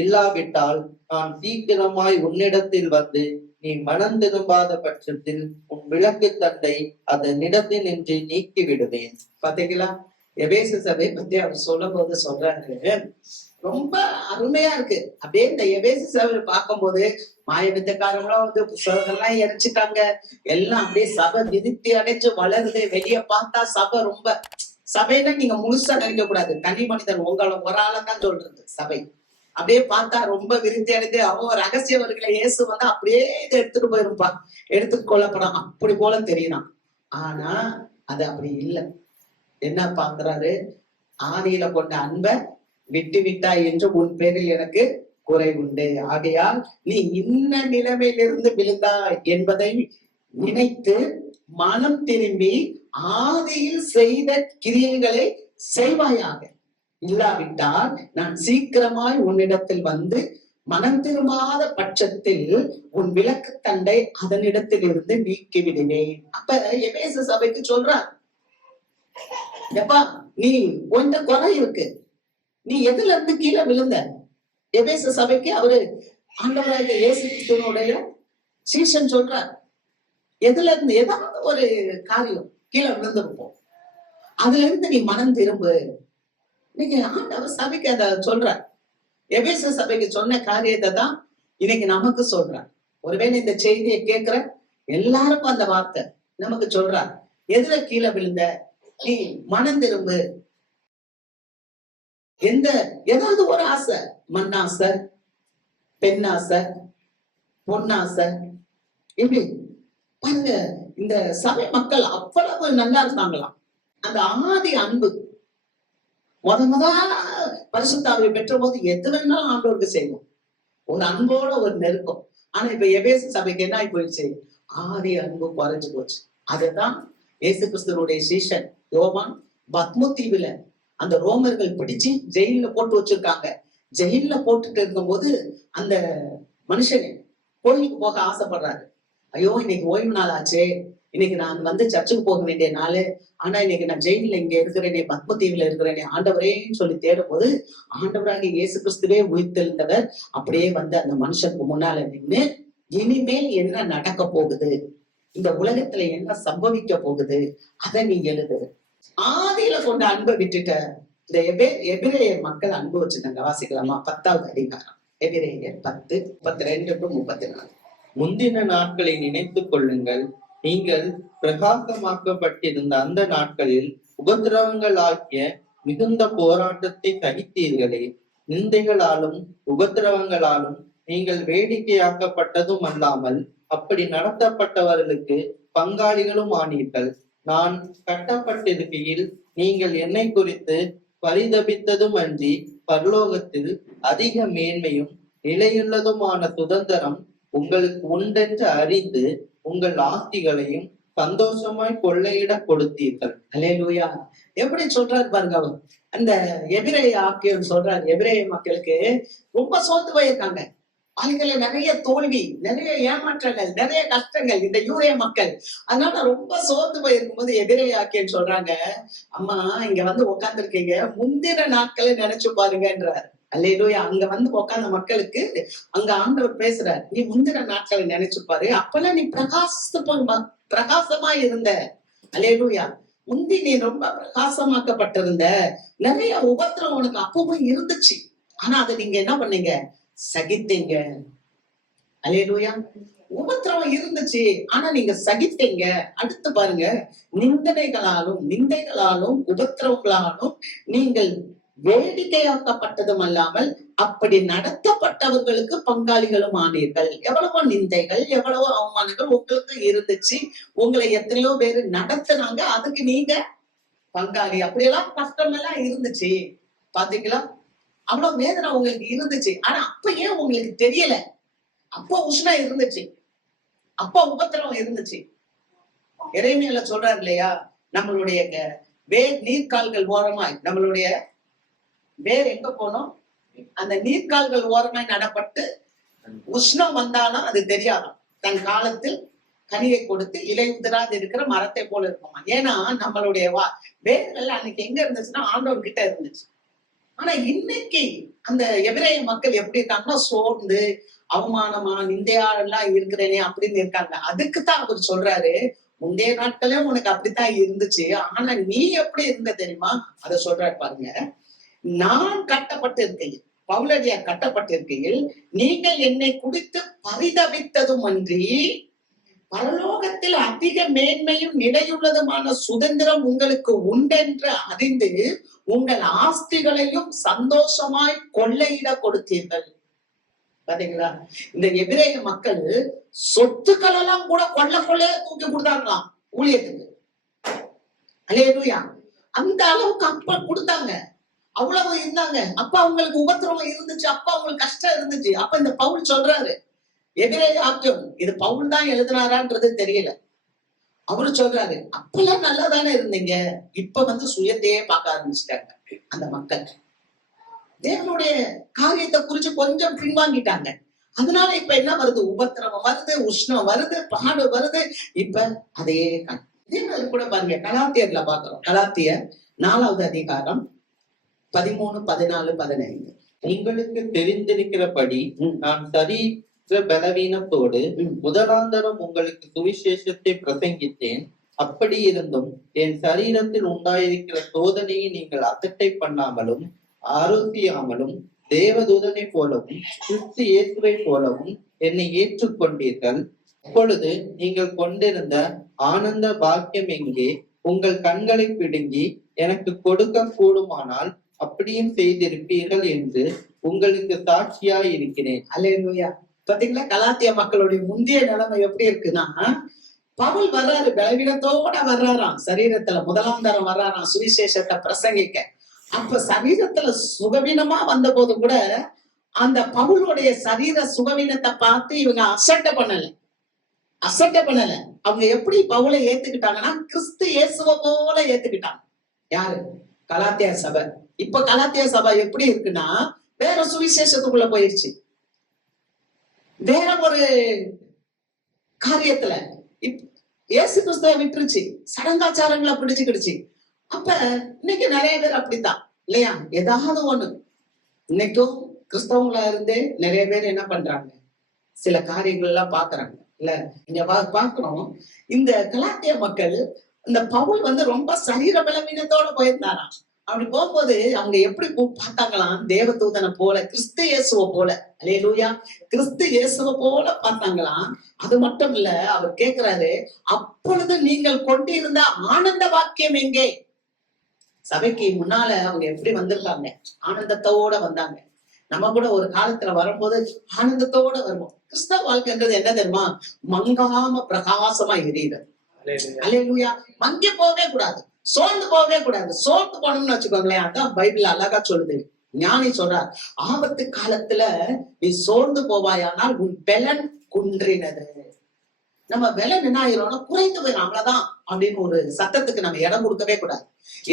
இல்லாவிட்டால் நான் சீக்கிரமாய் உன்னிடத்தில் வந்து நீ மனம் திரும்பாத பட்சத்தில் உன் விளக்கு தண்டை அதனிடத்தில் நின்று நீக்கி விடுவேன். பாத்தீங்களா? எபேசு சபை பத்தி அவர் சொல்லும் போது சொல்றாரு, ரொம்ப அருமையா இருக்கு. அப்படியே இந்த எபேசு சபை பார்க்கும் போது மாயவித்தக்காரங்களும் புத்தகங்கள்லாம் எரிச்சுட்டாங்க, எல்லாம் அப்படியே சபை விருத்தி அடைஞ்சு வளருது. வெளியே பார்த்தா சபை ரொம்ப, சபைன்னா நீங்க முழுசா நினைக்க கூடாது, தனி மனிதன் உங்களை ஒரு ஆளதான் சொல்றது சபை. அப்படியே பார்த்தா ரொம்ப விருத்தி அடைந்து அவங்க ரகசியவர்களை இயேசு அப்படியே இதை எடுத்துட்டு போயிருப்பா, எடுத்துட்டு கொள்ளப்படும் அப்படி போல தெரியலாம். ஆனா அது அப்படி இல்லை. என்ன பாக்குறாரு? ஆதியில கொண்ட அன்பை விட்டு விட்டாய் என்று உன் பேரில் எனக்கு குறை உண்டு. ஆகையால் நீ இன்ன நிலைமையிலிருந்து விழுந்தாய் என்பதை நினைத்து மனம் திரும்பி ஆதியில் செய்த கிரியைகளை செய்வாயாக. இல்லாவிட்டால் நான் சீக்கிரமாய் உன்னிடத்தில் வந்து மனம் திரும்பாத பட்சத்தில் உன் விளக்கு தண்டை அதனிடத்தில் இருந்து நீக்கி விடுவேன். அப்ப எபேசு சபைக்கு சொல்றார், எப்பா நீ கொஞ்சம் குறை இருக்கு, நீ எதுல இருந்து கீழே விழுந்த? எபேசு சபைக்கு அவரு ஆண்டவராகிய இயேசு கிறிஸ்துவினுடைய சீஷன் சொல்றார், எதுல இருந்து ஏதாவது ஒரு காரியம் கீழே விழுந்திருப்போம், அதுல இருந்து நீ மனம் திரும்பு. இன்னைக்கு ஆண்டவர் சபைக்கு அத சொல்றார். எபேசு சபைக்கு சொன்ன காரியத்தை தான் இன்னைக்கு நமக்கு சொல்றார். ஒருவேளை இந்த செய்தியை கேட்கிற எல்லாருக்கும் அந்த வார்த்தை நமக்கு சொல்றார். எதுல கீழே விழுந்த? நீ மனம் திரும்பு. ஏதாவது ஒரு ஆசை, மண்ணாசை, பெண்ணாசை, பொன்னாசை, இப்படி பாருங்க. இந்த சபை மக்கள் அவ்வளவு நல்லா இருந்தாங்களாம். அந்த ஆதி அன்பு முத பரிசுத்த ஆவியை பெற்ற போது எது வேணாலும் ஆண்டவருக்கு செய்வோம். ஒரு அன்போட ஒரு நெருக்கம். ஆனா இப்ப எபேசு சபைக்கு என்ன ஆகி போயிடுச்சு? ஆதி அன்பு குறைஞ்சு போச்சு. அதுதான் இயேசு கிறிஸ்துவனுடைய சீஷன் யோவான் பத்மு தீவுல அந்த ரோமர்கள் பிடிச்சு ஜெயில போட்டு வச்சிருக்காங்க. ஜெயில போட்டுட்டு இருக்கும்போது அந்த மனுஷன் கோயிலுக்கு போக ஆசைப்படுறாரு. ஐயோ இன்னைக்கு ஓய்வு நாள் ஆச்சே, இன்னைக்கு நான் சர்ச்சுக்கு போக வேண்டிய நாள், ஆனா இன்னைக்கு நான் ஜெயில இங்க இருக்கிறேனே, பத்மதீவுல இருக்கிறேனே ஆண்டவரேன்னு சொல்லி தேடும் போது ஆண்டவராக இயேசு கிறிஸ்துவே உயிர்த்தெழுந்தவர் அப்படியே அந்த மனுஷனுக்கு முன்னால நின்று, இனிமேல் என்ன நடக்க போகுது, இந்த உலகத்துல என்ன சம்பவிக்க போகுது, அதை நீ எழுது. ஆதியில கொண்ட அன்பை விட்டுட்ட. இந்த எபிரேய மக்கள் அன்பு வச்சிருந்தாங்க. வாசிக்கலாமா? 10வது அதிகாரம் எபிரேயர் 10:32-34. முந்தின நாட்களை நினைத்துக் கொள்ளுங்கள். நீங்கள் பிரகாசமாக்கப்பட்டிருந்த அந்த நாட்களில் உபத்திரவங்கள் ஆகிய மிகுந்த போராட்டத்தை சகித்தீர்களே. நிந்தைகளாலும் உபத்திரவங்களாலும் நீங்கள் வேடிக்கையாக்கப்பட்டதும் அல்லாமல் அப்படி நடத்தப்பட்டவர்களுக்கு பங்காளிகளும் ஆனீர்கள். நான் கட்டப்பட்டிருக்கையில் நீங்கள் என்னை குறித்து பரிதபித்ததும் அன்றி பரலோகத்தில் அதிக மேன்மையும் நிலையுள்ளதுமான சுதந்திரம் உங்களுக்கு உண்டென்று அறிந்து உங்கள் ஆஸ்திகளையும் சந்தோஷமாய் கொள்ளையிட கொடுத்தீர்கள். அல்லேலூயா. எப்படி சொல்றாரு பாருங்க. அவர் அந்த எபிரேய ஆக்கியம் சொல்றாரு. எபிரேய மக்களுக்கு ரொம்ப சோர்ந்து போயிருக்காங்க. வாழ்க்கையில நிறைய தோல்வி, நிறைய ஏமாற்றங்கள், நிறைய கஷ்டங்கள் இந்த யூதேய மக்கள். அதனால ரொம்ப சோர்ந்து போயிருக்கும் போது எபிரேய ஆக்கியம் சொல்றாங்க, அம்மா இங்க உட்கார்ந்துருக்கீங்க, முந்தின நாட்களை நினைச்சு பாருங்கன்றார். அல்லேலூயா. அங்க உட்கார்ந்த மக்களுக்கு அங்க ஆண்டவர் பேசுறார், நீ முந்தின நாட்களை நினைச்சு பாரு, அப்பெல்லாம் நீ பிரகாசமா இருந்த. அல்லேலூயா. முந்தி நீ ரொம்ப பிரகாசமாக்கப்பட்டிருந்த. நிறைய உபத்திரம் உனக்கு அப்பவும் இருந்துச்சு, ஆனா அதை நீங்க என்ன பண்ணீங்க? சகித்தீங்க. அல்லேலூயா. உபத்திரவம் இருந்துச்சு, ஆனா நீங்க சகித்தீங்க. அடுத்து பாருங்க, நிந்தைகளாலும் உபத்திரவங்களாலும் நீங்கள் வேடிக்கையாக்கப்பட்டதும் அல்லாமல் அப்படி நடத்தப்பட்டவர்களுக்கு பங்காளிகளும் ஆனீர்கள். எவ்வளவோ நிந்தைகள், எவ்வளவோ அவமானங்கள் உங்களுக்கு இருந்துச்சு. உங்களை எத்தனையோ பேரு நடத்துனாங்க, அதுக்கு நீங்க பங்காளி. அப்படியெல்லாம் கஷ்டம் எல்லாம் இருந்துச்சு. பாத்தீங்களா? அவ்வளவு வேதனை உங்களுக்கு இருந்துச்சு. ஆனா அப்ப ஏன் உங்களுக்கு தெரியல? அப்போ உஷ்ணம் இருந்துச்சு, அப்போ உபத்திரவம் இருந்துச்சு. எரேமியால சொல்றாரு இல்லையா, நம்மளுடைய வேர் நீர்கால்கள் ஓரமாய், நம்மளுடைய வேர் எங்க போனோம்? அந்த நீர்கால்கள் ஓரமாய் நடப்பட்டு உஷ்ணம் வந்தாலும் அது தெரியாதான். தன் காலத்தில் கனியை கொடுத்து இலை உதிராது இருக்கிற மரத்தை போல இருக்குமா. ஏன்னா நம்மளுடைய வேர்கள் அன்னைக்கு எங்க இருந்துச்சுன்னா ஆண்டவர் கிட்ட இருந்துச்சு. ஆனா இன்னைக்கு அந்த எபிரேய மக்கள் எப்படி இருக்காங்கன்னா, சோர்ந்து அவமானமா நிந்தையா எல்லாம் இருக்கிறேனே அப்படின்னு இருக்காங்க. அதுக்குத்தான் அவர் சொல்றாரு, முந்தைய நாட்களே உனக்கு அப்படித்தான் இருந்துச்சு, ஆனா நீ எப்படி இருந்த தெரியுமா? அதை சொல்றாரு பாருங்க. நான் கட்டப்பட்டிருக்கையில், பவுலடியா கட்டப்பட்டிருக்கையில் நீங்கள் என்னை குறித்து பரிதபித்ததும் அன்றி பரலோகத்தில் அதிக மேன்மையும் நிலையுள்ளதுமான சுதந்திரம் உங்களுக்கு உண்டென்று அறிந்து உங்கள் ஆஸ்திகளையும் சந்தோஷமாய் கொள்ளையிட கொடுத்தீர்கள். பாத்தீங்களா? இந்த எபிரேய மக்கள் சொத்துக்கள் எல்லாம் கூட கொள்ளைய தூக்கி கொடுத்தாங்களாம் ஊழியத்துக்கு. அல்லேலூயா. அந்த அளவுக்கு அப்ப கொடுத்தாங்க, அவ்வளவு இருந்தாங்க. அப்ப அவங்களுக்கு உபத்திரவம் இருந்துச்சு, அப்ப அவங்களுக்கு கஷ்டம் இருந்துச்சு. அப்ப இந்த பவுல் சொல்றாரு, எபிரேய ஆக்கியம் இது பவுல் தான் எழுதினாரான்றது தெரியல. அவரு சொல்றாரு, அப்பெல்லாம் நல்லா தானே இருந்தீங்க, இப்ப சுயத்தையே பார்க்க ஆரம்பிச்சுட்டாங்க அந்த மக்கள். தேவனுடைய காரியத்தை குறிச்சு கொஞ்சம் பின்வாங்கிட்டாங்க. அதனால இப்ப என்ன வருது? உபத்திரவம் வருது, உஷ்ணம் வருது, பாடு வருது. இப்ப அதையே இதே மாதிரி கூட பாருங்க, கலாத்தியர்ல பாக்குறோம். கலாத்தியர் 4வது அதிகாரம் 13, 14, 15. உங்களுக்கு தெரிந்திருக்கிறபடி நான் பலவீனத்தோடு முதலாந்தரம் உங்களுக்கு சுவிசேஷத்தை பிரசங்கித்தேன். அப்படி இருந்தும் என் சரீரத்தில் உண்டாயிருக்கிற சோதனையை நீங்கள் அசட்டை பண்ணாமலும் ஆரோக்கியாமலும் தேவதூதனை போலவும் கிறிஸ்து இயேசுவை போலவும் என்னை ஏற்றுக்கொண்டீர்கள். அப்பொழுது நீங்கள் கொண்டிருந்த ஆனந்த பாக்கியம் எங்கே? உங்கள் கண்களை பிடுங்கி எனக்கு கொடுக்க கூடுமானால் அப்படியும் செய்திருப்பீர்கள் என்று உங்களுக்கு சாட்சியாய் இருக்கிறேன். அல்லேலூயா. பாத்தீங்களா? கலாத்திய மக்களுடைய முந்தைய நிலைமை எப்படி இருக்குன்னா, பவுல் வர்றாரு, பலவீனத்தோட வர்றாராம், சரீரத்துல முதலாம் தரம் வர்றாராம் சுவிசேஷத்தை பிரசங்கிக்க. அப்ப சரீரத்துல சுகவீனமா வந்த போது கூட அந்த பவுலுடைய சரீர சுகவீனத்தை பார்த்து இவங்க அசட்டை பண்ணல. அவங்க எப்படி பவுலை ஏத்துக்கிட்டாங்கன்னா கிறிஸ்து இயேசுவை போல ஏத்துக்கிட்டாங்க. யாரு? கலாத்தியா சபை. இப்ப கலாத்தியா சபை எப்படி இருக்குன்னா வேற சுவிசேஷத்துக்குள்ள போயிருச்சு, வேற ஒரு காரியத்துல இயேசு கிறிஸ்துவ விட்டுருச்சு, சடங்காச்சாரங்களை பிடிச்சுக்கிடுச்சு. அப்ப இன்னைக்கு நிறைய பேர் அப்படித்தான் இல்லையா? ஏதாவது ஒண்ணு இன்னைக்கும் கிறிஸ்தவங்களா இருந்தே நிறைய பேர் என்ன பண்றாங்க, சில காரியங்கள் எல்லாம் பாக்குறாங்க இல்ல. இங்க பாக்குறோம், இந்த கலாத்திய மக்கள் இந்த பவுல் ரொம்ப சரீர பலவீனத்தோட போயிருந்தாராம். அப்படி போகும்போது அவங்க எப்படி பார்த்தாங்களாம்? தேவதூதனை போல, கிறிஸ்து இயேசுவை போல. அல்லேலூயா, கிறிஸ்து இயேசுவை போல பார்த்தாங்களாம். அது மட்டும் இல்ல, அவர் கேட்கிறாரு, அப்பொழுது நீங்கள் கொண்டிருந்த ஆனந்த வாக்கியம் எங்கே? சபைக்கு முன்னால அவங்க எப்படி வந்திருக்காங்க? ஆனந்தத்தோட வந்தாங்க. நம்ம கூட ஒரு காலத்துல வரும்போது ஆனந்தத்தோட வருவோம். கிறிஸ்தவ வாழ்க்கைன்றது என்ன தெரியுமா? மங்காம பிரகாசமா எரியுது. அல்லேலூயா. மங்கி போகவே கூடாது, சோர்ந்து போகவே கூடாது. சோர்ந்து போனோம்னு வச்சுக்கோங்களேன், அதான் பைபிள் அழகா சொல்லுது. ஞானி சொல்றார், ஆபத்து காலத்துல நீ சோர்ந்து போவாயானால் உன் பெலன் குன்றினது. நம்ம பலன் என்ன ஆயிரோம்னா குறைந்து போயிடும், அவ்வளவுதான் அப்படின்னு ஒரு சத்தத்துக்கு நம்ம இடம் கொடுக்கவே கூடாது.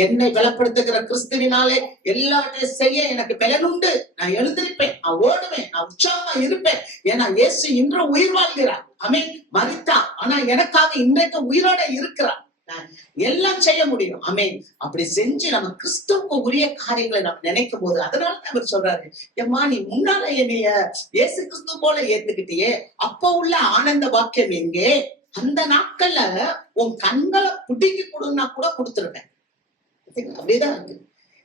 என்னை பலப்படுத்துகிற கிறிஸ்துவினாலே எல்லாத்தையும் செய்ய எனக்கு பலன் உண்டு. நான் எழுந்திருப்பேன், நான் ஓடுவேன், நான் உற்சாகமா இருப்பேன். ஏன்னா இயேசு இன்று உயிர் வாழ்கிறார். ஆமென். மரித்தா, ஆனா எனக்காக இன்றைக்கு உயிரோட இருக்கிறார். எல்லாம் செய்ய முடியும். ஆமென். அப்படி செஞ்சு நம்ம கிறிஸ்துவுக்கு உரிய காரியங்களை நம்ம நினைக்கும் போது, அதனால அவர் சொல்றாரு, எம்மா நீ முன்னால என்னைய இயேசு கிறிஸ்து போல ஏத்துக்கிட்டியே, அப்ப உள்ள ஆனந்த வாக்கியம் எங்கே? அந்த நாட்கள்ல உன் கண்களை பிடுங்கி கொடுன்னா கூட கொடுத்துருவேன். அப்படிதான் இருக்கு.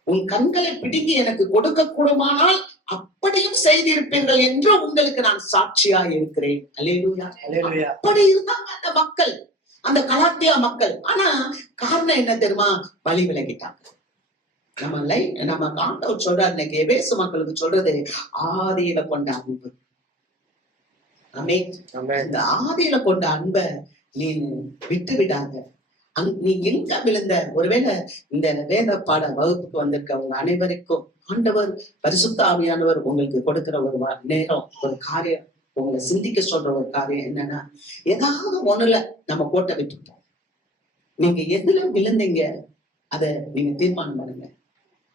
உன் கண்களை பிடுங்கி எனக்கு கொடுக்க கூடுமானால் அப்படியும் செய்திருப்பீர்கள் என்று உங்களுக்கு நான் சாட்சியா இருக்கிறேன். அல்லேலூயா. அப்படி இருந்தாங்க அந்த மக்கள், அந்த கலாத்தியா மக்கள். ஆனா காரணம் என்ன தெரியுமா? வழி விலகிட்டாங்க. நம்ம ஆண்டவர் சொல்றாரு இன்னைக்கு எபேசு மக்களுக்கு சொல்றது, ஆதியில கொண்ட அன்பு. இந்த ஆதியில கொண்ட அன்பை நீ விட்டு விடாத. நீ எங்க விழுந்த? ஒருவேளை இந்த வேத பாட வகுப்புக்கு வந்திருக்க உங்க அனைவருக்கும் ஆண்டவர் பரிசுத்த ஆவியானவர் உங்களுக்கு கொடுக்கிற ஒரு நேரம், ஒரு காரியம், உங்களை சிந்திக்க சொல்ற ஒரு காரியம் என்னன்னா, ஏதாவது ஒண்ணுல நம்ம கோட்டை விட்டுட்டோம். நீங்க எதுல விழுந்தீங்க அதை நீங்க தீர்மானம் பண்ணுங்க.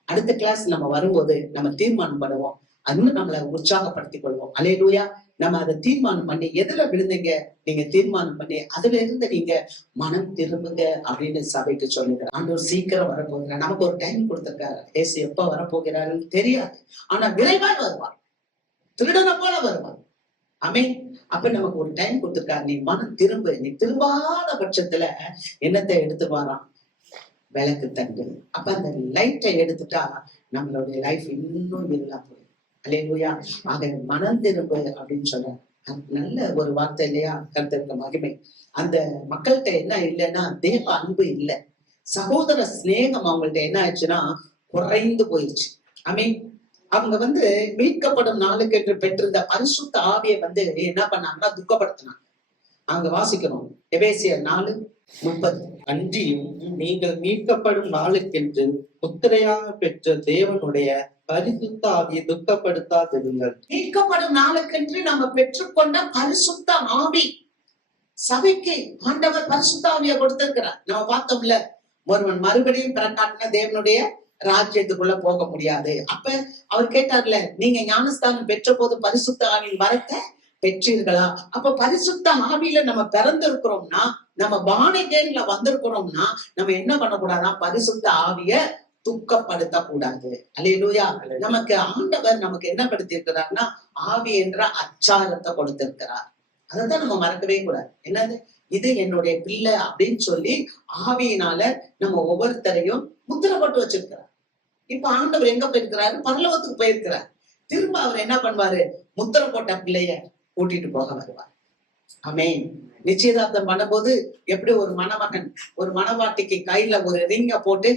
அடுத்த கிளாஸ் நம்ம வரும்போது நம்ம தீர்மானம் பண்ணுவோம், இன்னும் நம்மளை உற்சாகப்படுத்திக் கொள்வோம். அல்லேலூயா. நம்ம அதை தீர்மானம் பண்ணி, எதுல விழுந்தீங்க நீங்க தீர்மானம் பண்ணி அதுல இருந்து நீங்க மனம் திரும்புங்க அப்படின்னு சபைக்கு சொல்லுங்க. ஆண்டவர் சீக்கிரம் வரப்போகிறார். நமக்கு ஒரு டைம் கொடுத்திருக்காரு. ஏசு எப்ப வரப்போகிறாருன்னு தெரியாது, ஆனா விரைவாக வருவார், திருடனை போல வருவார். ஆமென். அப்ப நமக்கு ஒரு டைம் கொடுத்திருக்காரு. நீ மனம் திரும்ப. நீ திரும்பாத பட்சத்துல என்னத்தை எடுத்து வாரான்? விளக்கு தண்டு. அப்ப அந்த லைட்டை எடுத்துட்டா நம்மளுடைய லைஃப் இன்னும் இருளா போயிடும். அல்லேலூயா. ஆக மனம் திரும்ப அப்படின்னு சொல்ற நல்ல ஒரு வார்த்தை இல்லையா? கர்த்தருக்கு மகிமை. அந்த மக்கள்கிட்ட என்ன இல்லைன்னா தேவ அன்பு இல்லை, சகோதர சிநேகம் அவங்கள்ட்ட என்ன ஆயிடுச்சுன்னா குறைந்து போயிடுச்சு. ஆமென். அவங்க மீட்கப்படும் நாளுக்கு என்று பெற்றிருந்த பரிசுத்த ஆவியை என்ன பண்ணாங்கன்னா துக்கப்படுத்தினாங்க. அங்க வாசிக்கிறோம் எபேசியர் 4:30. அன்றியும் நீங்கள் மீட்கப்படும் நாளுக்கென்று முத்திரையாக பெற்ற தேவனுடைய பரிசுத்த ஆவியை துக்கப்படுத்தாதிருங்கள். மீட்கப்படும் நாளுக்கென்று நம்ம பெற்றுக்கொண்ட பரிசுத்த ஆவி, சபைக்கு ஆண்டவர் பரிசுத்த ஆவியை கொடுத்திருக்கிறார். நம்ம பார்த்தோம்ல, ஒருவன் மறுபடியும் பிறக்காட்டின தேவனுடைய ராஜ்யத்துக்குள்ள போக முடியாது. அப்ப அவர் கேட்டார்ல, நீங்க ஞானஸ்தானம் பெற்ற போது பரிசுத்த ஆவியின் வரத்தை பெற்றீர்களா? அப்ப பரிசுத்த ஆவியில நம்ம பிறந்திருக்கிறோம்னா, நம்ம பானைகேன்ல வந்திருக்கிறோம்னா, நம்ம என்ன பண்ணக்கூடாதா? பரிசுத்த ஆவிய துக்கப்படுத்த கூடாது. அல்லேலூயா. நமக்கு ஆண்டவர் நமக்கு என்ன படுத்தி இருக்கிறார்னா ஆவி என்ற அச்சாரத்தை கொடுத்திருக்கிறார். அதைத்தான் நம்ம மறக்கவே கூடாது. என்னது? இது என்னுடைய பிள்ளை அப்படின்னு சொல்லி ஆவியினால நம்ம ஒவ்வொருத்தரையும் முத்திரை போட்டு வச்சிருக்கிறார். இப்ப ஆண்டவர் எங்க போயிருக்கிறாரு? பரலோகத்துக்கு போயிருக்கிறார். திரும்ப அவர் என்ன பண்ணுவாரு? முத்திரை போட்ட பிள்ளைய கூட்டிட்டு போக வருவார். ஆமென். நிச்சயதார்த்தம் பண்ணும்போது எப்படி ஒரு மணமகன் ஒரு மணவாட்டிக்கு கையில ஒரு ரிங்க போட்டு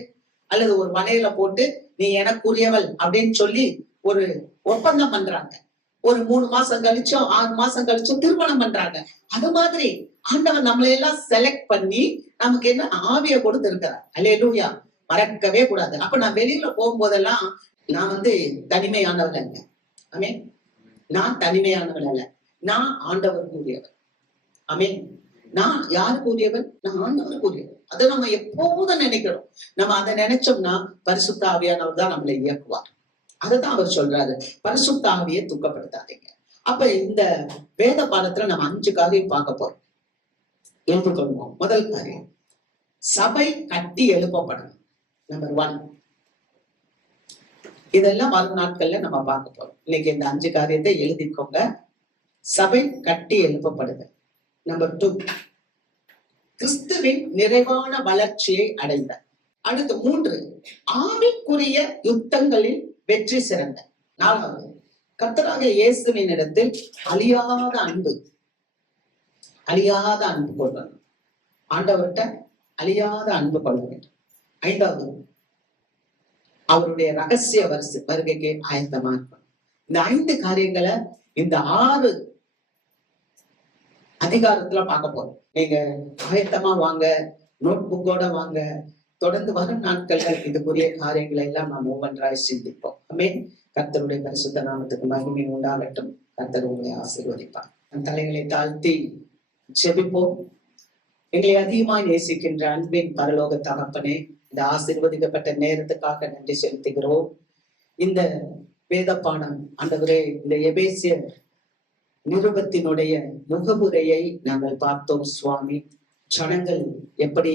அல்லது ஒரு வலையில போட்டு நீ எனக்குரியவள் அப்படின்னு சொல்லி ஒரு ஒப்பந்தம் பண்றாங்க. ஒரு 3 மாசம் கழிச்சோ 6 மாசம் கழிச்சோ திருமணம் பண்றாங்க. அது மாதிரி ஆண்டவர் நம்மளை எல்லாம் செலக்ட் பண்ணி நமக்கு என்ன ஆவியை கொடுத்து இருக்கிறார். அல்லேலூயா. மறக்கவே கூடாது. அப்ப நான் வெளியில போகும்போதெல்லாம் நான் தனிமையானவள் இல்லை. ஆமென். நான் தனிமையானவன் அல்ல, நான் ஆண்டவர் கூறியவன். ஆமென். நான் யாரு கூறியவன்? நான் ஆண்டவர் கூறியவன். அதை நம்ம எப்போதும் நினைக்கிறோம். நம்ம அதை நினைச்சோம்னா பரிசுத்த ஆவியானவர் தான் நம்மளை இயக்குவார். அதுதான் அவர் சொல்றாரு, பரிசுத்த ஆவியை துக்கப்படுத்தாதீங்க. அப்ப இந்த வேத பாடத்துல நம்ம 5 காரியம் பார்க்க போறோம். எழுதிக்கொள்வோம். முதல் காரியம், சபை கட்டி எழுப்பப்படணும். நம்பர் 1. இதெல்லாம் வரும் நாட்கள்ல நம்ம பார்க்க போறோம். இன்னைக்கு இந்த 5 காரியத்தை எழுதிக்கோங்க. சபை கட்டி எழுப்பப்படுது. நம்பர் 2, கிறிஸ்துவின் நிறைவான வளர்ச்சியை அடைந்த. அடுத்து 3, ஆவிக்குரிய யுத்தங்களில் வெற்றி சிறந்த. 4வது, கர்த்தராகிய இயேசுவின் இடத்தில் அழியாத அன்பு கொள்வது. ஆண்டவர்கிட்ட அழியாத அன்பு கொள்ள வேண்டும். 5வது, அவருடைய ரகசிய வருகைக்கு ஆயத்தமா இருக்கணும். இந்த 5 காரியங்களை இந்த 6 அதிகாரத்துல பார்க்க போறோம். நீங்க ஆயத்தமா வாங்க, நோட் புக்கோட வாங்க. தொடர்ந்து வரும் நாட்கள்ல இதுக்குரிய காரியங்களை எல்லாம் நாம் ஒவ்வொன்றாய் சிந்திப்போம். ஆமென். கர்த்தருடைய பரிசுத்த நாமத்துக்கு மகிமை உண்டாகட்டும். கர்த்தர் உங்களை ஆசீர்வதிப்பார். நம் தலைகளை தாழ்த்தி ஜெபிப்போம். எங்களை அதிகமாய் நேசிக்கின்ற அன்பின் பரலோக தகப்பனே, இந்த ஆசீர்வதிக்கப்பட்ட நேரத்துக்காக நன்றி செலுத்துகிறோம். இந்த வேத பாடம் ஆண்டவரே, இந்த எபேசிய நிருபத்தினுடைய முகமுறையை நாங்கள் பார்த்தோம் சுவாமி. ஜனங்கள் எப்படி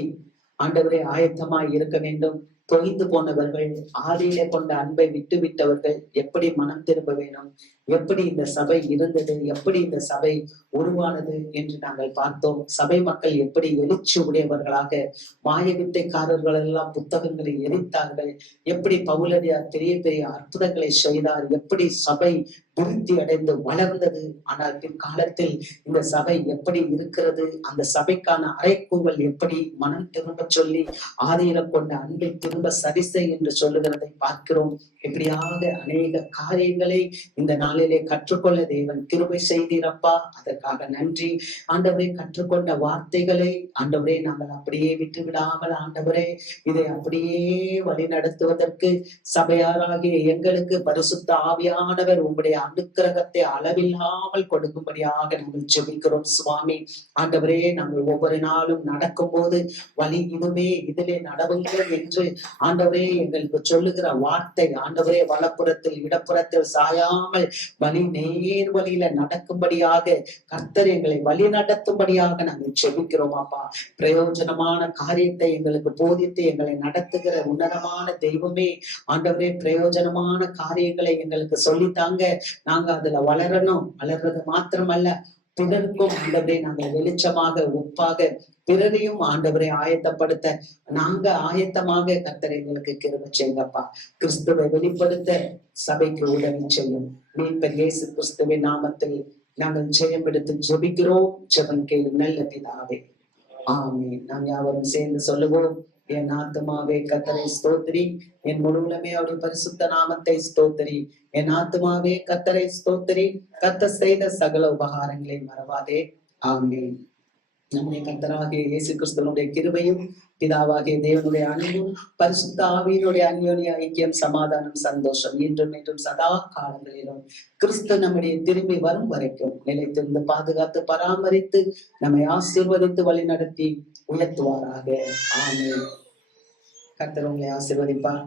ஆண்டவரே ஆயத்தமாய் இருக்க வேண்டும், தொய்ந்து போனவர்கள், ஆதியிலே கொண்ட அன்பை விட்டு விட்டவர்கள் எப்படி மனம் திரும்ப வேணும், எப்படி இந்த சபை இருந்தது, எப்படி இந்த சபை உருவானது என்று நாங்கள் பார்த்தோம். சபை மக்கள் எப்படி எழுச்சி உடையவர்களாக, மாய வித்தைக்காரர்கள் எல்லாம் புத்தகங்களை எரித்தார்கள், எப்படி பவுலடியார் பெரிய பெரிய அற்புதங்களை செய்தார், எப்படி சபை விருத்தி அடைந்து வளர்ந்தது. ஆனால் பிற்காலத்தில் இந்த சபை எப்படி இருக்கிறது, அந்த சபைக்கான அறைக்கூவல் எப்படி மனம் திரும்ப சொல்லி ஆதியில கொண்ட அன்பை திரும்ப சரிசை என்று சொல்லுகிறதை பார்க்கிறோம். இப்படியாக அநேக காரியங்களை இந்த நாளிலே கற்றுக்கொள்ள தேவன் கிருபை செய்தீரப்பா. அதற்காக நன்றி ஆண்டவரே. கற்றுக்கொண்ட வார்த்தைகளை ஆண்டவரே நாங்கள் அப்படியே விட்டு விடாமல் ஆண்டவரே இதை அப்படியே வழி நடத்துவதற்கு சபையாராகிய எங்களுக்கு பரிசுத்த ஆவியானவர் உங்களுடைய அனுக்கிரகத்தை அளவில்லாமல் கொடுக்கும்படியாக நாங்கள் ஜெபிக்கிறோம் சுவாமி. ஆண்டவரே, நாங்கள் ஒவ்வொரு நாளும் நடக்கும் போது வழி இதுவே, இதிலே நடவுங்கள் என்று ஆண்டவரே எங்களுக்கு சொல்லுகிற வார்த்தை ஆண்டவரே வலப்புறத்தில் இடப்புறத்தில் சாயாமல் வழி நேர் வழியில நடக்கும்படியாக கர்த்தர் எங்களை வழி நடத்தும்படியாக நாங்கள் ஜெபிக்கிறோம் அப்பா. பிரயோஜனமான காரியத்தை எங்களுக்கு போதித்து எங்களை நடத்துகிற உன்னதமான தெய்வமே ஆண்டவரே, பிரயோஜனமான காரியங்களை எங்களுக்கு சொல்லித்தாங்க. நாங்க அதுல வளரணும். வளர்றது மாத்திரமல்ல, பிறருக்கும் ஆண்டவரே நாங்கள் வெளிச்சமாக உப்பாக பிறரையும் ஆண்டவரை ஆயத்தப்படுத்த நாங்க ஆயத்தமாக கர்த்தர் எங்களுக்கு கிருபை செய்யுங்கப்பா. கிறிஸ்துவை வெளிப்படுத்த சபைக்கு உதவி செய்யும். மீட்பர் இயேசு கிறிஸ்துவின் நாமத்தில் நாங்கள் ஜெயம் எடுத்து ஜெபிக்கிறோம். ஜெபம் கேளு நல்ல பிதாவே, ஆமென். நாம் யாவரும் சேர்ந்து சொல்லுவோம். என் ஆத்துமாவே கர்த்தரை ஸ்தோத்திரி, என் முழுவலுமே அவருடைய பரிசுத்த நாமத்தை ஸ்தோத்திரி. என் ஆத்துமாவே கர்த்தரை ஸ்தோத்திரி, கர்த்தர் செய்த சகல உபகாரங்களை மறவாதே. ஆமென். நம்முடைய கர்த்தராகிய இயேசு கிறிஸ்துவனுடைய கிருபையும் பிதாவாகிய தேவனுடைய அன்பும் பரிசுத்த ஆவியினுடைய அந்யோன்ய ஐக்கியம், சமாதானம், சந்தோஷம் இன்றும் என்றும் சதா காலங்களிலும் கிறிஸ்து நம்முடைய திரும்பி வரும் வரைக்கும் நிலைத்திருந்து பாதுகாத்து பராமரித்து நம்மை ஆசீர்வதித்து வழி நடத்தி உயர்த்துவாராக. ஆமென். கர்த்தர் உங்களை ஆசீர்வதிப்பார்.